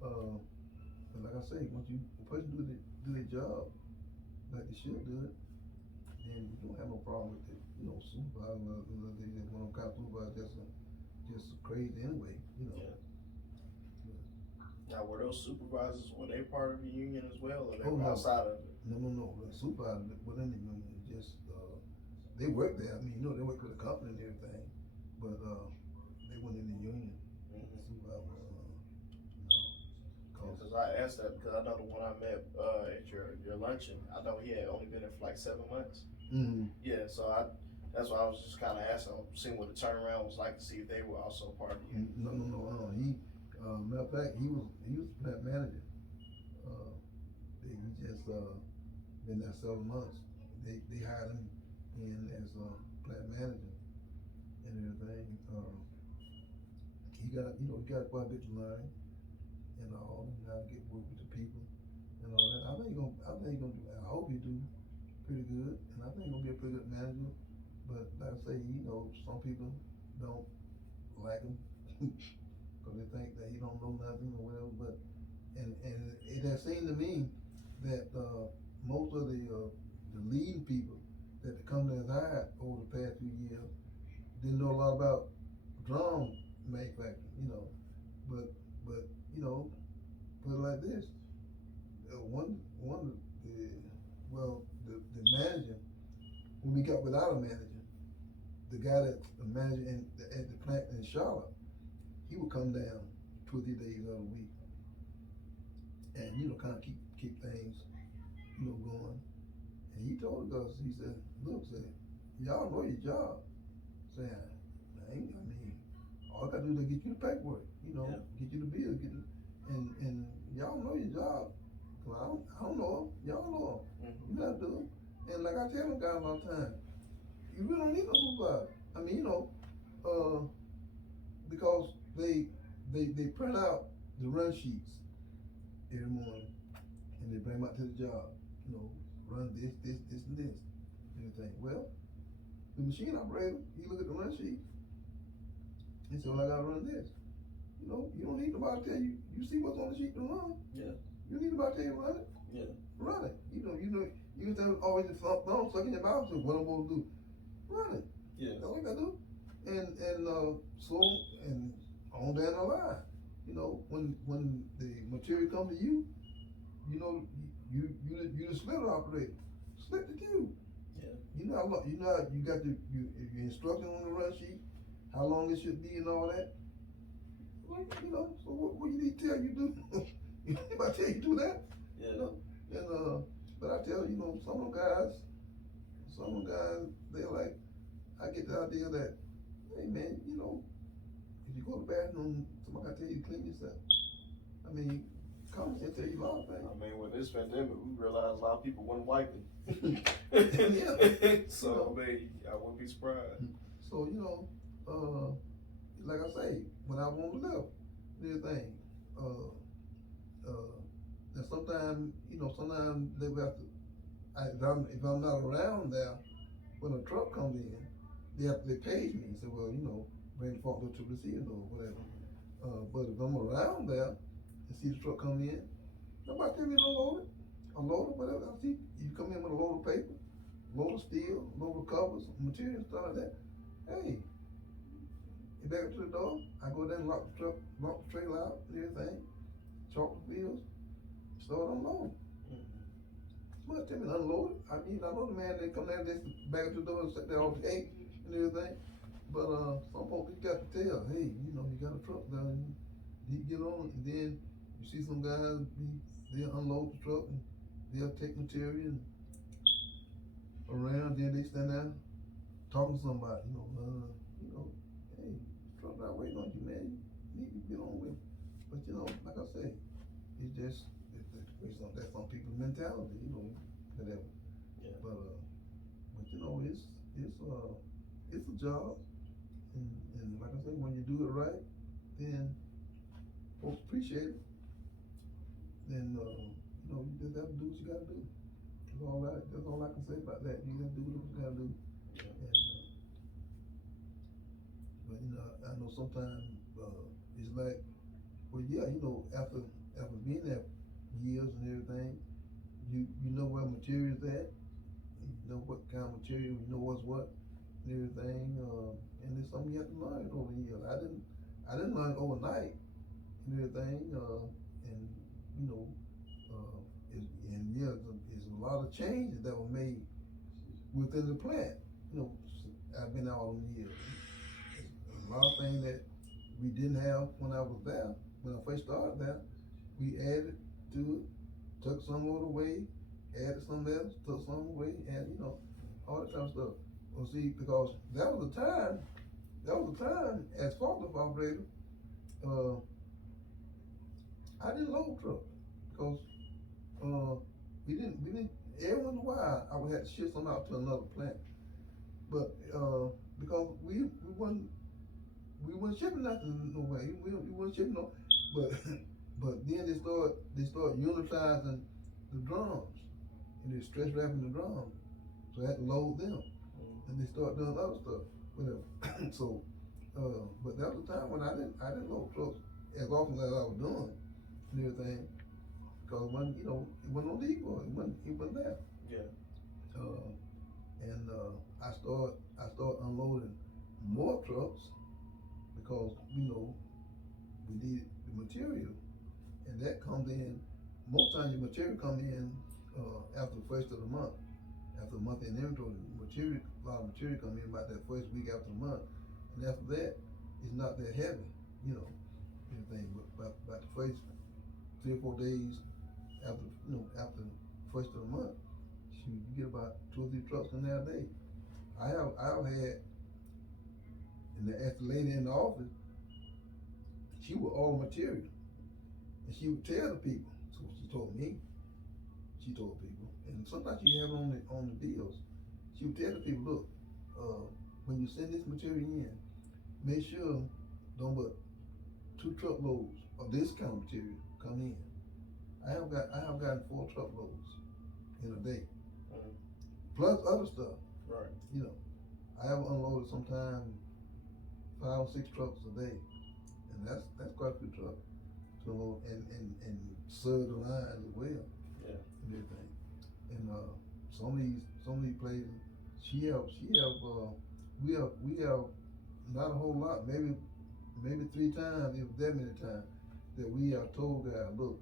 But like I say, once the person do their job like they should do it, then you don't have no problem with it. Supervisor, one of them kind of supervisors just crazy anyway, Yeah. Now, were those supervisors, were they part of the union as well, or they were outside of it? No. The supervisor within the union, just, they work there. I mean, they work for the company and everything, but, they weren't in the union. Supervisor, Because I asked that because I know the one I met at your luncheon, I know he had only been there for like 7 months. Yeah, so that's why I was just kind of asking, seeing what the turnaround was like to see if they were also part of the union. No. He, matter of fact, he was plant manager. He just been there 7 months. They hired him in as plant manager and everything. He got quite a bit to learn and all, and how to get work with the people and all that. I think he's gonna do. I hope he do pretty good, and I think he's gonna be a pretty good manager. But like I say, some people don't like him because they think that he don't know nothing or whatever. But and it has seemed to me that most of the leading people that the company has hired over the past few years didn't know a lot about drum manufacturing, but put it like this: the manager, when we got without a manager, the guy that's the manager at the plant in Charlotte, he would come down 2 or 3 days out of the week and kind of keep things going. And he told us, he said, look, y'all know your job. Saying, I mean, all I gotta do is get you the paperwork, get you the bill, and y'all know your job. Well, I don't know them. Y'all know them. You know how to do them. And like I tell them guys all the time, you really don't need no supervisor. I mean, because they print out the run sheets every morning and they bring them out to the job. Run this, and this, everything. Well, the machine operator, he look at the run sheet and say, well, I gotta run this. You don't need nobody to tell you. You see what's on the sheet to run. Yeah. You need nobody to tell you to run it. Yeah. Run it. You can always thumb stuck in your mouth. So what I'm gonna do? Run it. Yeah. That's all you gotta do. And so and on down the line, when the material comes to you, you the slitter operator. Slit the tube. Yeah. You know you got your instruction on the run sheet, how long it should be and all that. Well, so what you need to tell you do? Anybody tell you do that? Yeah. And but I tell you, some of them guys, they're like, I get the idea that, hey man, if you go to the bathroom, somebody gotta tell you to clean yourself. I mean, common sense tell you a lot of things. I mean, with this pandemic, we realized a lot of people weren't wiping. Yeah. So, I wouldn't be surprised. So, like I say, when I want to live, everything, and sometimes they have to, if I'm not around there, when a truck comes in, they page me and say, well, bring the forklift to the receiver or whatever. But if I'm around there and see the truck come in, nobody tell me to unload it. Unload it, whatever. I see you come in with a load of paper, load of steel, load of covers, material, stuff like that. hey, get back to the door. I go there and lock the truck, lock the trailer out and everything, chalk the wheels, start unloading. Well, tell me to unload it. I mean, I know the man that come down there back to the door and sit there all day and everything. But some folks you got to tell, hey, you know, you got a truck down, you get on, and then you see some guys they'll unload the truck and they'll take material around, then they stand there talking to somebody, hey, truck not waiting on you, man. You need to get on with it. But you know, like I say, it's just that's some people's mentality, you know, whatever. Yeah. But you know, it's a job, and like I say, when you do it right, then folks appreciate it. Then you know, you just have to do what you gotta do. That's all I can say about that. You gotta do what you gotta do. Yeah. And, but you know, I know sometimes it's like, well, yeah, you know, after being there years and everything, you know where material's at, you know what kind of material, you know what's what, and everything, and it's something you have to learn over the years. I didn't learn overnight and everything, and you know, it's a lot of changes that were made within the plant. You know, I've been out all them years. A lot of things that we didn't have when I was there, when I first started there, we added to it, took some of it away, added some else, took some away, and you know, all that kind of stuff. Well, see, because that was the time as forklift operator, I didn't load trucks because we didn't. Every once in a while, I would have to ship some out to another plant, but because we weren't shipping nothing nowhere. We weren't shipping no, but but then they start unitizing the drums, and they stretch wrapping the drums, so I had to load them, and they start doing other stuff, whatever. So, but that was the time when I didn't load trucks as often as I was doing and everything, because when you know it wasn't on depot, it wasn't there. Yeah. And I start unloading more trucks because you know we needed the material, and that comes in. Most times, your material come in after the first of the month, after the month in inventory. Material, a lot of material come in about that first week after the month, and after that, it's not that heavy, you know, anything. But about the first 3 or 4 days after the first of the month, shoot, you get about 2 or 3 trucks in there a day. I've had, and as the lady in the office, she would order material, and she would tell the people. So she told me, she told people, and sometimes she have it on the deals. She would tell the people, look, when you send this material in, make sure don't but 2 truckloads of this kind of material come in. I have gotten 4 truckloads in a day, plus other stuff. Right. You know, I have unloaded sometimes 5 or 6 trucks a day, and that's quite a few trucks to unload and serve the line as well. Yeah. And everything. And some of these places, we have not a whole lot, maybe 3 times, if that many times, that we are told that, look,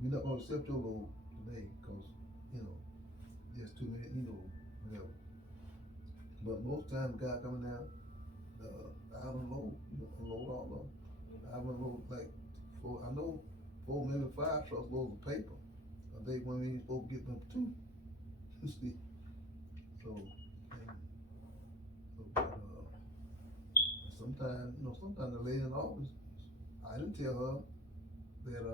we're not gonna accept your load today because, you know, there's too many, you know, whatever. But most times, the guy coming down, I unload, unload all of them. I unload like 4, maybe 5 trucks loads of paper a day when we ain't supposed to get them 2. You see, so sometimes the lady in the office, I didn't tell her that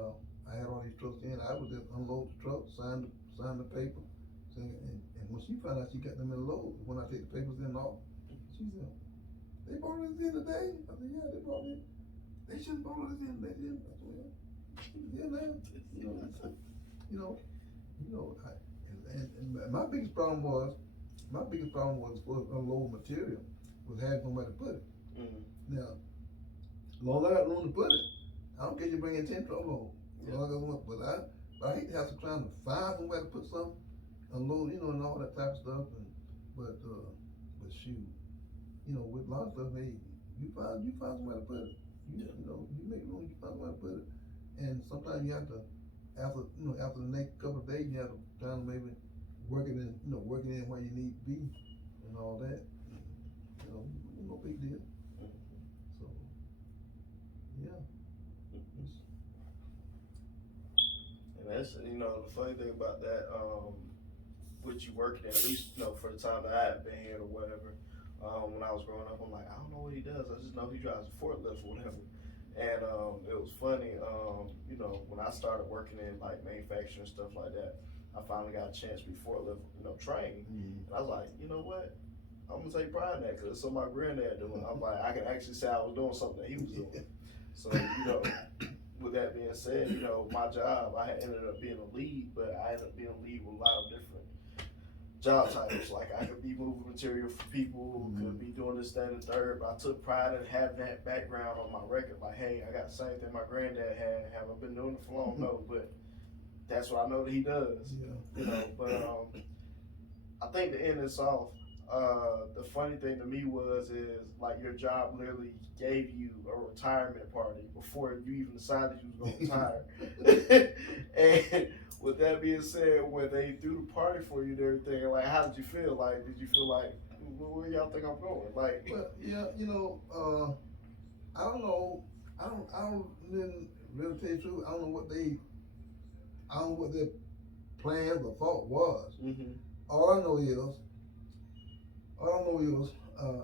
I had all these trucks in. I would just unload the truck, sign the paper, and when she found out she got them in the load, when I take the papers in off, she said, "They brought this in today?" I said, "Yeah, they brought it in. They shouldn't brought this in. They didn't." I said, "Yeah, and my biggest problem was for unload material was having somewhere to put it. Now, as long as I got room to put it, I don't care if you bring in 10 truckloads. But I hate to have to try to find somewhere to put something, unload, and all that type of stuff. But shoot, you know, with a lot of stuff, hey, you find somewhere to put it. You know, you make room, you find somewhere to put it. And sometimes you have to, after the next couple of days, you have to kind of maybe working in where you need to be and all that. You know, no big deal. So, yeah. And that's, you know, the funny thing about that, with you working, at least, you know, for the time that I had been here or whatever, when I was growing up, I'm like, I don't know what he does. I just know he drives a forklift or whatever. And it was funny, you know, when I started working in like manufacturing and stuff like that, I finally got a chance to be forklift, you know, trained. And I was like, you know what? I'm gonna take pride in that because it's something my granddad doing. I'm like, I can actually say I was doing something that he was doing. So, you know, with that being said, you know, my job, I had ended up being a lead, but I ended up being a lead with a lot of different job titles. Like I could be moving material for people, could be doing this, that, and third. But I took pride in having that background on my record. Like, hey, I got the same thing my granddad had. Have I been doing it for long? No, but that's what I know that he does. Yeah. You know, but I think to end this off, the funny thing to me is like your job literally gave you a retirement party before you even decided you was gonna retire. And with that being said, when they threw the party for you and everything, like how did you feel? Like did you feel like where y'all think I'm going? Like, well, yeah, you know, I don't know. I don't really tell you the truth. I don't know what their plans or thought was. mm-hmm. All I know is,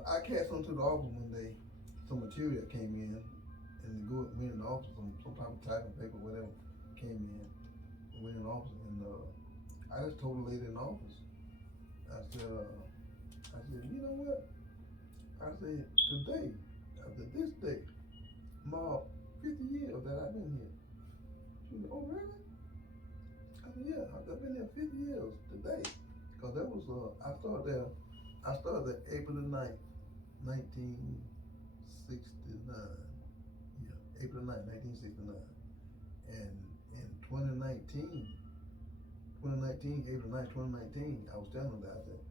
I cast onto the office one day. Some material came in, and the good went in the office. Some type of typing paper, whatever, came in, and went in the office, and I just told the lady in the office. I said, you know what? I said, today, after this day, mark 50 years that I've been here. She said, oh really? I said, yeah, I've been here 50 years today. Cause that was, I started there April the 9th, 1969. Yeah, April the 9th, 1969. And in 2019, April 9th, 2019, I was telling her that, I said,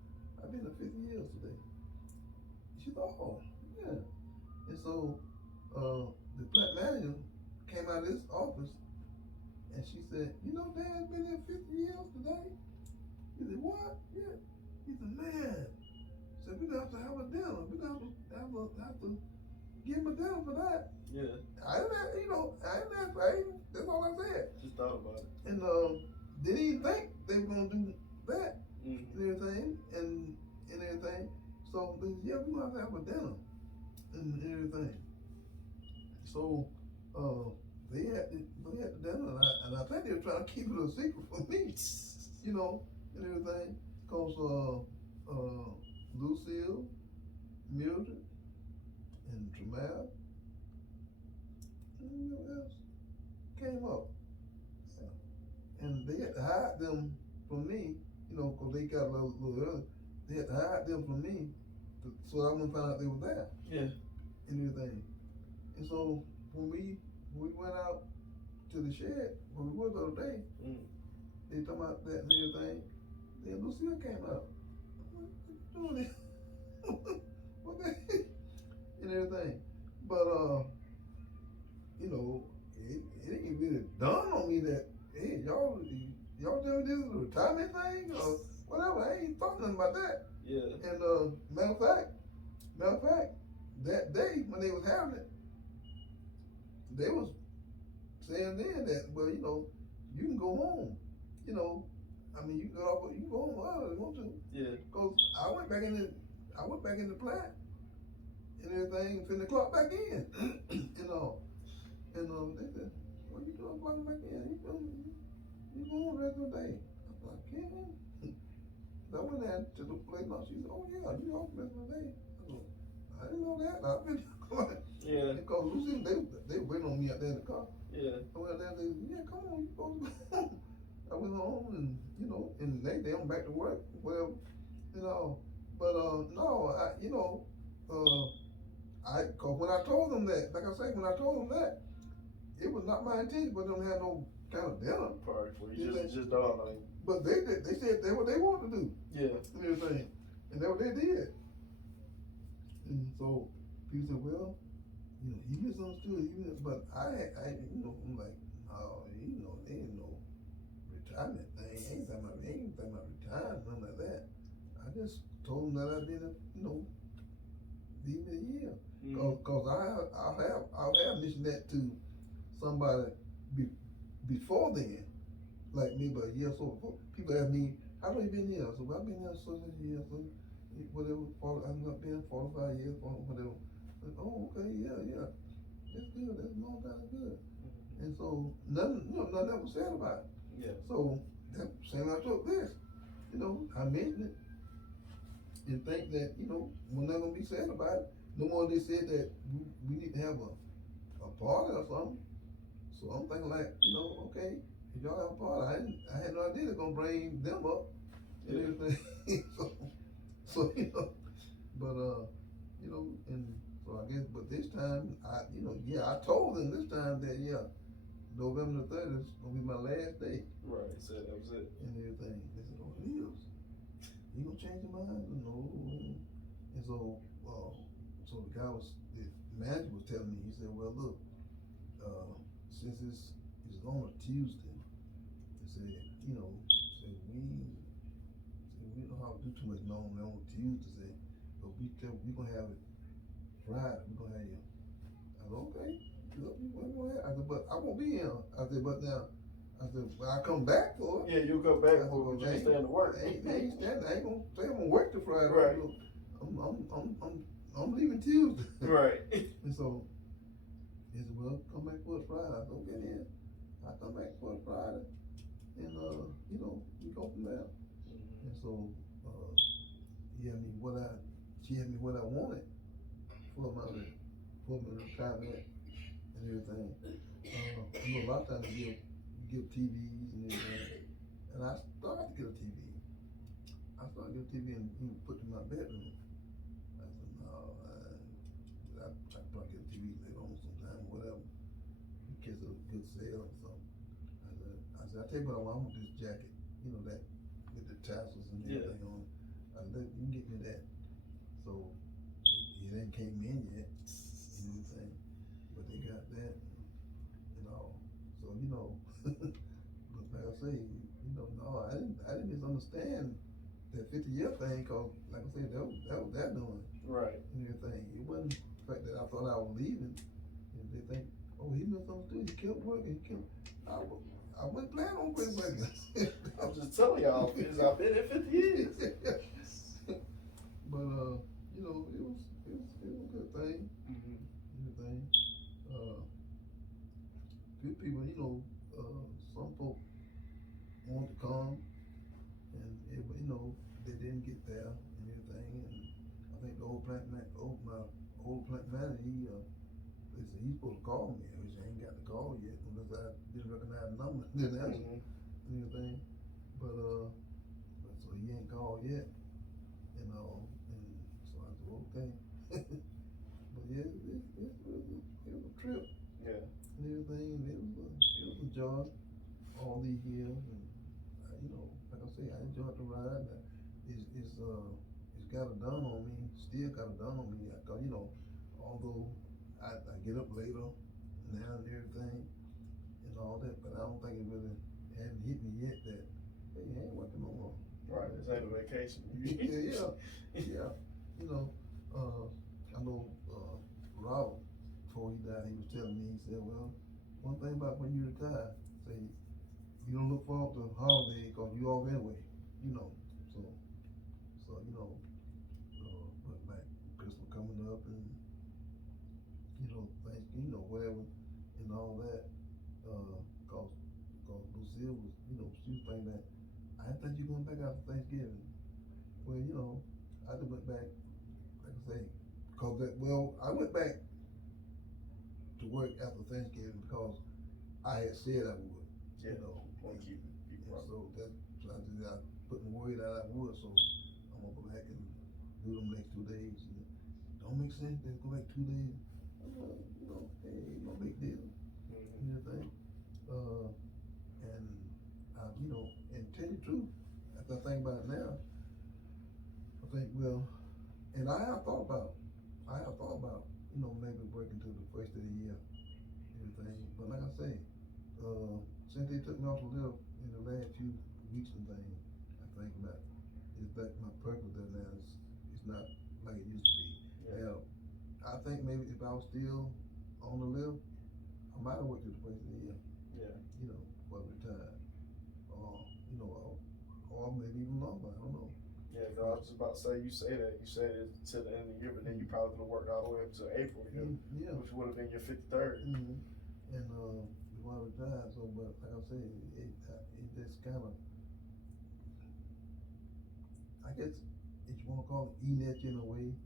I've been here 50 years today. She thought, oh, yeah. And so, the plant manager came out of this office and she said, you know, Dad's been here 50 years today. He said, what? Yeah. He said, man. Said, we're gonna have to have a dinner. We're gonna have to give him a dinner for that. Yeah. I didn't that's all I said. Just thought about it. And didn't even think they were gonna do that and everything and everything. So they said, yeah, we're gonna have to have a dinner and everything. So they had the dinner and I think they were trying to keep it a secret from me, you know, and everything. Cause Lucille, Mildred, and Jamal, and who else came up. Yeah. And they had to hide them from me, you know, cause they got a little early. They had to hide them from me so I wouldn't find out they were there. Yeah. And everything. And so when we went out to the shed, when we were the other day, they talking about that and everything. Then Lucille came out. What doing what the heck? And everything. But you know, it ain't really dawned on me that, hey, y'all doing this is a retirement thing or whatever. I ain't thought nothing about that. Yeah. And matter of fact, that day when they was having it, they was saying then that, well, you know, you can go home. You know, I mean, you can go home early if you want to. Yeah. Cause I went back in the plant and everything, finna clock back in, you know. And they said, what you doing clocking back in? You going the rest of the day? I was like, can't. I went there to the place, no, she said, oh yeah, you off the rest of the day. I didn't know that. I've been going. Yeah. Because Lucy, they waiting on me out there in the car. Yeah. I went there, they said, yeah, come on, you supposed to go home. I went home and, you know, and they went back to work. Well, you know, but no, cause when I told them that, like I say, when I told them that, it was not my intention for them to have no kind of dinner party for you. Just dawned on you. But they said they what they wanted to do. Yeah. And everything. And that's what they did. And so people say, well, he misunderstood. But I'm like, oh, they ain't no retirement thing. Ain't talking about retiring, nothing like that. I just told them that I didn't, leave in a year. Cause I'll have mentioned that to somebody be, before then, like maybe a year or so before. People ask me, how long you been here? So I've been here so many years, so whatever. I've been 45 years, whatever. Like, oh, okay, yeah. That's good. That's a long time good. And so nothing was said about it. Yeah. So that same I took this. I mentioned it and think that, we're not gonna be sad about it. No more they said that we need to have a party or something. So I'm thinking like, okay, if y'all have a party, I had no idea they're gonna bring them up and everything. so but and so I guess, but this time I told them this time that November the 30th is gonna be my last day. Right, so that was it. And everything. They said, oh, it is. You gonna change your mind? No. And so, so the manager was telling me, he said, well, look, since it's on a Tuesday, he said, we don't have to do too much normally on Tuesday, but we gonna have it Friday. We gonna have you. I said, okay. I said, but I won't be here. I said, but now, when I come back for it. Yeah, you'll come back for it, but you ain't staying to work. I ain't gonna say I'm gonna work till Friday. Right. I'm leaving Tuesday. Right. And so he said, well, come back for it Friday. I said, okay then. I come back for it Friday, and we go from there. And so she had me what I wanted for my retirement and everything. A lot of times they give TVs and everything, and I started to get a TV. And put it in my bedroom. I said, no, I probably get a TV later on sometime, whatever, in case of a good sale or something. I said, I tell you what, I want this jacket, that with the tassels and everything on it. I said, you can get me that. So it ain't came in yet, and everything, but they got that, and all. So but like I say, no, I didn't misunderstand that 50-year thing, cause like I said, that was that doing. Right. And everything. It wasn't the fact that I thought I was leaving, and they think, oh, he misunderstood. He kept working. I wasn't planning on quitting working. I'm just telling y'all, because I've been here 50 years. But it was a good thing. Everything. Good people. Some folk wanted to come, and they didn't get there and everything. And I think the old plant manager, they said he's supposed to call me. I ain't got the call yet unless I didn't recognize the number, didn't answer and everything. But so he ain't called yet, and so I said okay. But yeah, it was a trip. Yeah. And everything. It was a job all these years, and like I say, I enjoyed the ride. It's got it done on me. Still got it done on me. Cause although I get up later now and everything and all that, but I don't think it really hadn't hit me yet that hey, I ain't working no more. Right. It's ain't a vacation. yeah. I know Robert, before he died, he was telling me. He said, well, one thing about when you retire, say you don't look forward to holiday because you off anyway, but like Christmas coming up and Thanksgiving, whatever, and all that, cause Lucille was, she was thinking that I didn't think you going back after Thanksgiving. Well, I just went back, like I say, I went back to work after Thanksgiving because I had said I would. Want to keep so I put the word out I would, so I'm gonna go back and do them next 2 days. Don't make sense to go back 2 days. Hey, no big deal. Anything. And and tell you the truth, after I think about it now, I think, well, and I have thought about I have thought about, maybe working to the first of the year, everything. But like I say, since they took me off the lift in the last few weeks and things, I think about is that my purpose there now is not like it used to be. Yeah. Now, I think maybe if I was still on the lift, I might have worked to the first of the year. Yeah. For the time. Or maybe even longer. I don't know. Yeah, cause I was just about to say, you said it to the end of the year, but then you probably could have worked all the way up to April, Yeah. which would have been your 53rd. Mm-hmm. And before I retired, so but like I say, it just kind of, I guess if you want to call it e-net in a way,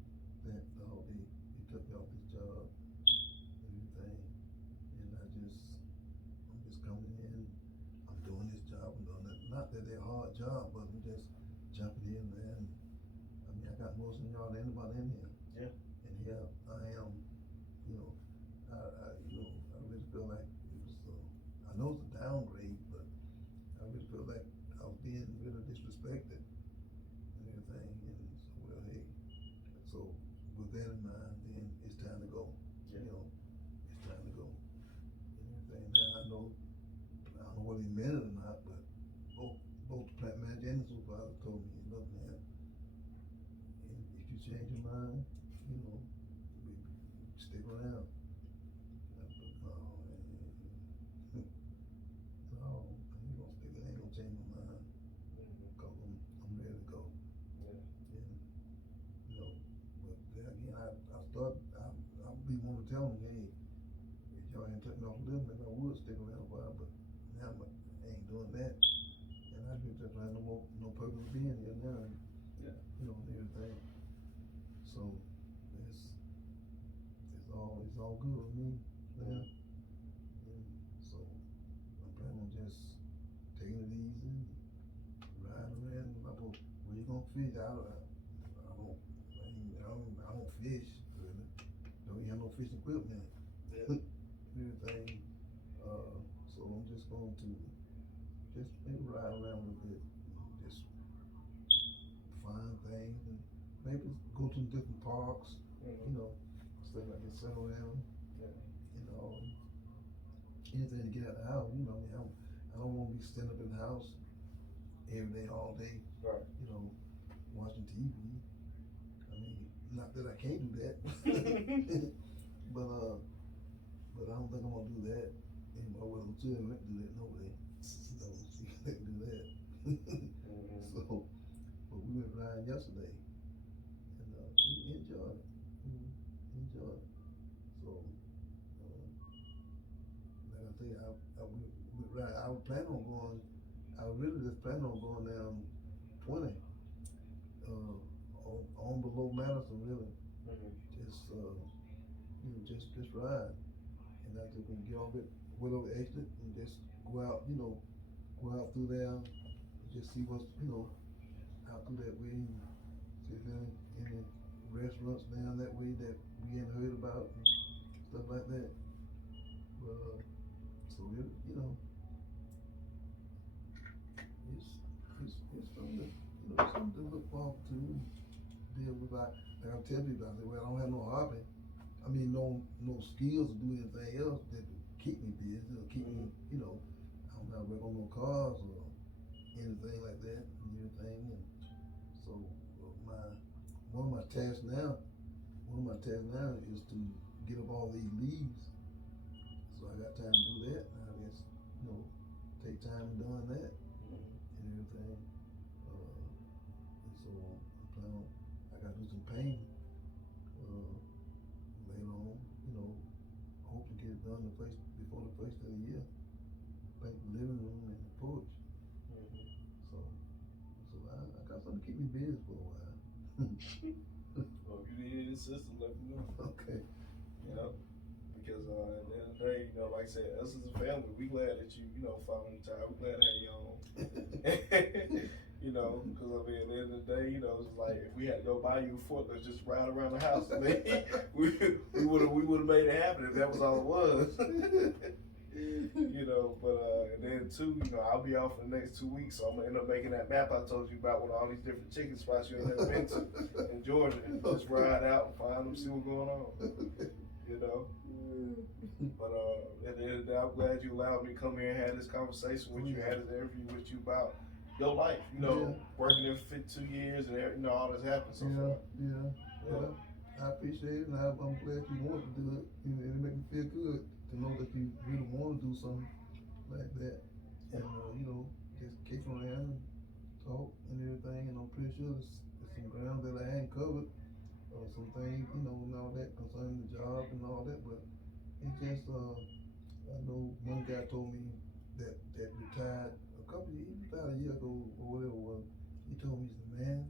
that they took me off this job and everything, and I'm just coming in, I'm doing this job, I'm doing that. Not that they're a hard job, but I'm just jumping in there. And, I mean, I got more seniority than anybody in here. Yeah. And here I am, I really feel like it was, I know it's a downgrade, but I really feel like I was being really disrespected and everything. And so, well, hey, so with that in mind, then it's time to go. Yeah. It's time to go and everything. Now I don't know whether he meant it or not, but both the plant manager and the supervisor told me, look, man, if you change your mind, stick around. No, I ain't gonna stick. I ain't gonna change my mind. Cause I'm ready to go. Yeah. And but then again, I'll be one to tell them, hey, if y'all ain't taking off the lift, maybe I would stick around a while, but now I ain't doing that. And I just have no purpose of being here now. Yeah. And everything. So it's all good with me now. And so I'm planning on just taking it easy, riding around. Where you gonna fish? I don't fish really. Don't even have no fishing equipment. Yeah. Everything. So I'm just going to just maybe ride around a little bit, just find things, and maybe go to different parks. Stuff like that, settle down. Yeah. Anything to get out of the house. I don't want to be standing up in the house every day, all day. Right. Watching TV. I mean, not that I can't do that, but I don't think I'm gonna do that. Anymore. Well, I'm still not do that no way. She can't do that. So, but we went riding yesterday, and we enjoyed it. Enjoyed it. So, like I say, I was planning on going. I was really just planning on going down 20 on below Madison, really. Just ride, and I just gonna get off it, Willow exit, and just go out, go out through there, and just see what's, out through that way, and see if there any restaurants down that way that we hadn't heard about, and stuff like that. So it, it's something, something to look forward to, deal with. Like I tell people, I say, well, I don't have no hobby. I mean, no skills to do anything else that keep me busy or keep me, I don't have to work on no cars or anything like that and everything. And so one of my tasks now is to get up all these leaves. So I got time to do that. And I guess, take time in doing that and everything. And so I'm planning on, I gotta do some painting later on, hope to get it done before the first of the year. Paint the living room and the porch. So I got something to keep me busy for a while. Well, if you need any assistance, let me know. Okay. Yeah. Because at the end of the day, like I said, us as a family, we glad that you, finally retired. We glad to have you on. Because at the end of the day, it's like if we had to go buy you a foot, let's just ride around the house. we would have made it happen if that was all it was. But and then too, I'll be off for the next 2 weeks, so I'm gonna end up making that map I told you about with all these different chicken spots you ain't never been to. Enjoy enjoying it. Just ride out and find them, see what's going on. You know. But at the end of the day, I'm glad you allowed me to come here and have this conversation with you, had this interview with you about your life. You know, working there for 52 years and you know all this happened so far. Yeah. I appreciate it, and I'm glad you want to do it. It make me feel good to know that you really want to do something like that. And you know, just kick around and talk and everything. And I'm pretty sure there's some ground that I ain't covered, or some things, you know, and all that concerning the job and all that. But it just, I know one guy told me that retired a couple of years, retired a year ago or whatever it was. He told me, he said, man,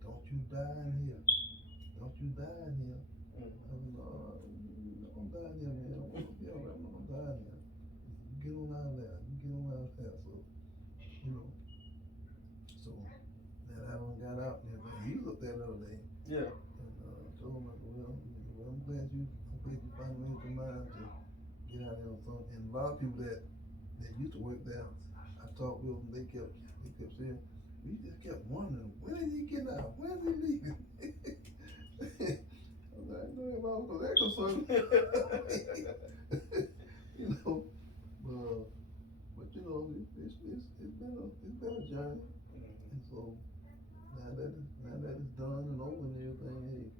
don't you die in here. Don't you die in here. I said, no, I'm not dying here, man. I'm gonna be alright. I'm not dying here. You get on out of there. You get on out of there. So, you know. So that I done got out and everything. He looked at the other day. Yeah. And told him, well, I'm glad you finally made your mind to get out there or something. And a lot of people that used to work there, I talked with them, they kept saying, we just kept wondering, when is he getting out? When is he leaving? I was like, I know if I was that concerned. You know, but you know, it's been a journey. And so now that it's done and over and everything, hey,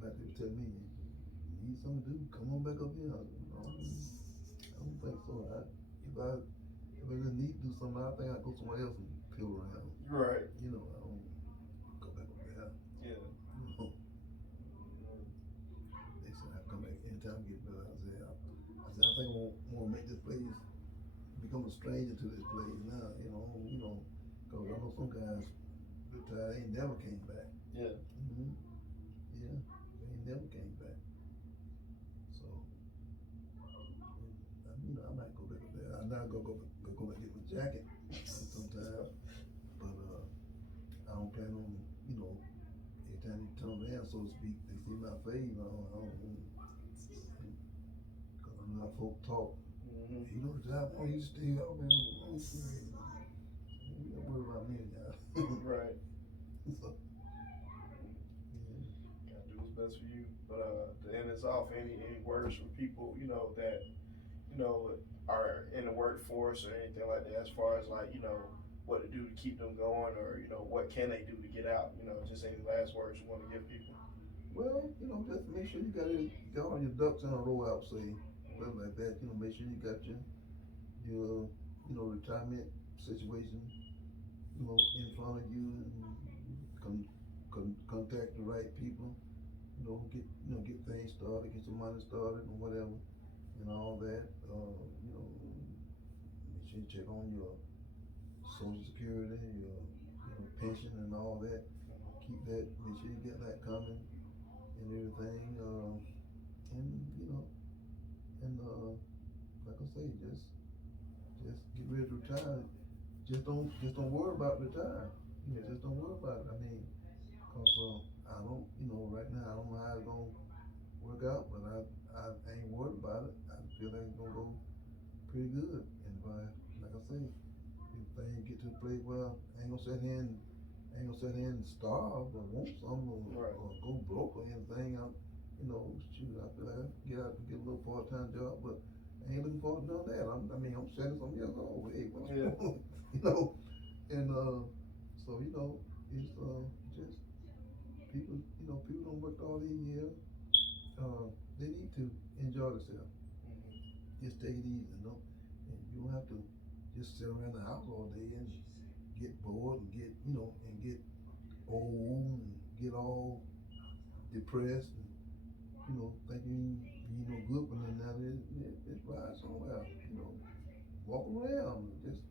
like they tell me, you need something to do, come on back up here. I don't think so. If I just need to do something, I think I go somewhere else and peel around. Right. You know, I don't go back up there. Yeah. You know. They said I come back anytime I get better. I said I think I want to make this place become a stranger to this place now. You know, because I know some guys retired, they ain't never came back. Yeah. Mm-hmm. Yeah, they ain't never came back. So, you know, I might go back up there. I'm not gonna go back and get my jacket sometime, but I don't plan on, you know, every time you turn around, so to speak, they see my face. I don't because I know how folk talk. Mm-hmm. You know the job, oh, you stay up, man. You don't worry about me now. Right. So, gotta do what's best for you. But to end this off, any words for people, you know, that, you know, are in the workforce or anything like that, as far as like, you know, what to do to keep them going, or, you know, what can they do to get out, you know, just any last words you want to give people? well, you know, just make sure you got all your ducks in a row out, say, something like that. You know, make sure you got your you know, retirement situation, you know, in front of you, and contact the right people, you know, get things started, get some money started and whatever, and all that. You know, make sure you check on your Social Security, your pension and all that. Keep that, make sure you get that coming and everything. And you know, and like I say, just get ready to retire. Just don't worry about retiring. You know, just don't worry about it. I mean, cause I don't, you know, right now I don't know how it's gonna work out, but I ain't worried about it. I feel like it's gonna go pretty good. And if like I say, if things get to the place where I ain't gonna sit here and starve or want something or go broke or anything, you know, shoot, I feel like I get out and get a little part-time job, but I ain't looking forward to none of that. I mean, I'm 70-some years old. Hey, you know, and so you know, it's just people. You know, people don't work all these years. They need to enjoy themselves. Just take it easy, you know. And you don't have to just sit around the house all day and get bored and get old and get all depressed and thinking you no good for nothing. Now just ride somewhere, walk around, just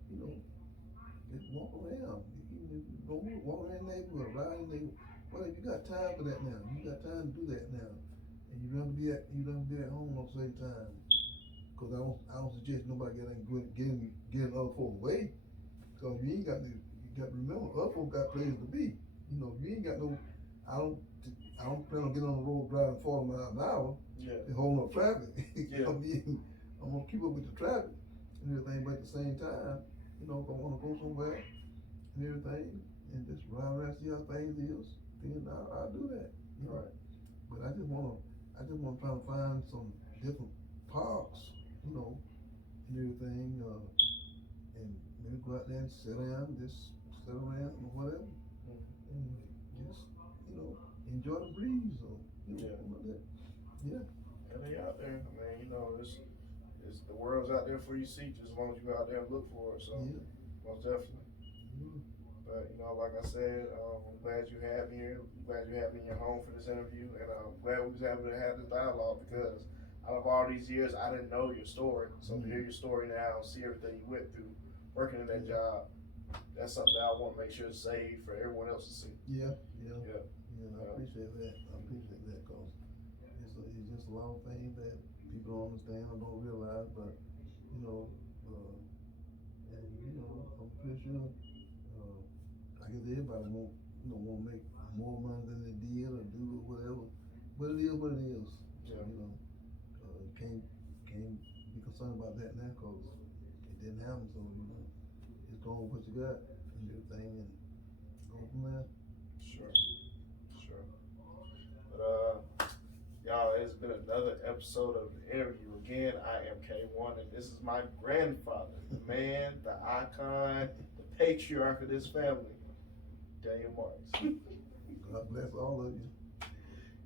walk around. Even if you don't walk around the neighborhood, ride in the neighborhood. Well, if you got time for that now, you got time to do that now, and you don't be at home all the same time. Cause I don't suggest nobody getting other folks away. Cause you got to remember, other folks got places to be. You know, you ain't got no. I don't plan on getting on the road driving 40 miles an hour. Yeah. And holding up traffic. Yeah. I'm gonna keep up with the traffic and everything, but at the same time, if I want to go somewhere and everything, and just ride around, see how things is, then I'll do that. You know? Right. But I just wanna try to find some different parks, you know, and everything, and maybe go out there and sit around or whatever, and just, you know, enjoy the breeze or, you know, something like that. Yeah. And they out there. I mean, you know, it's the world's out there for you to see, just as long as you go out there and look for it. So, Yeah. most definitely. But, you know, like I said, I'm glad you had me here. I'm glad you had me in your home for this interview. And I'm glad we was able to have this dialogue because out of all these years, I didn't know your story. So to hear your story now, see everything you went through, working in that job, that's something that I want to make sure to save for everyone else to see. Yeah. Yeah. I appreciate that. Because it's just a lot of things that people don't understand or don't realize, but, you know, and, you know, I'm pretty sure, I guess everybody want to make more money than they did or do whatever, but it is what it is. So, Yeah. you know, can't be concerned about that now because it didn't happen. So, you know, just go on with what you got and everything and go from there. Sure. But y'all, it's been another episode of the interview. Again, I am K1, and this is my grandfather, the man, the icon, the patriarch of this family, Daniel Marks. God bless all of you.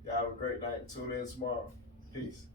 Y'all have a great night. Tune in tomorrow. Peace.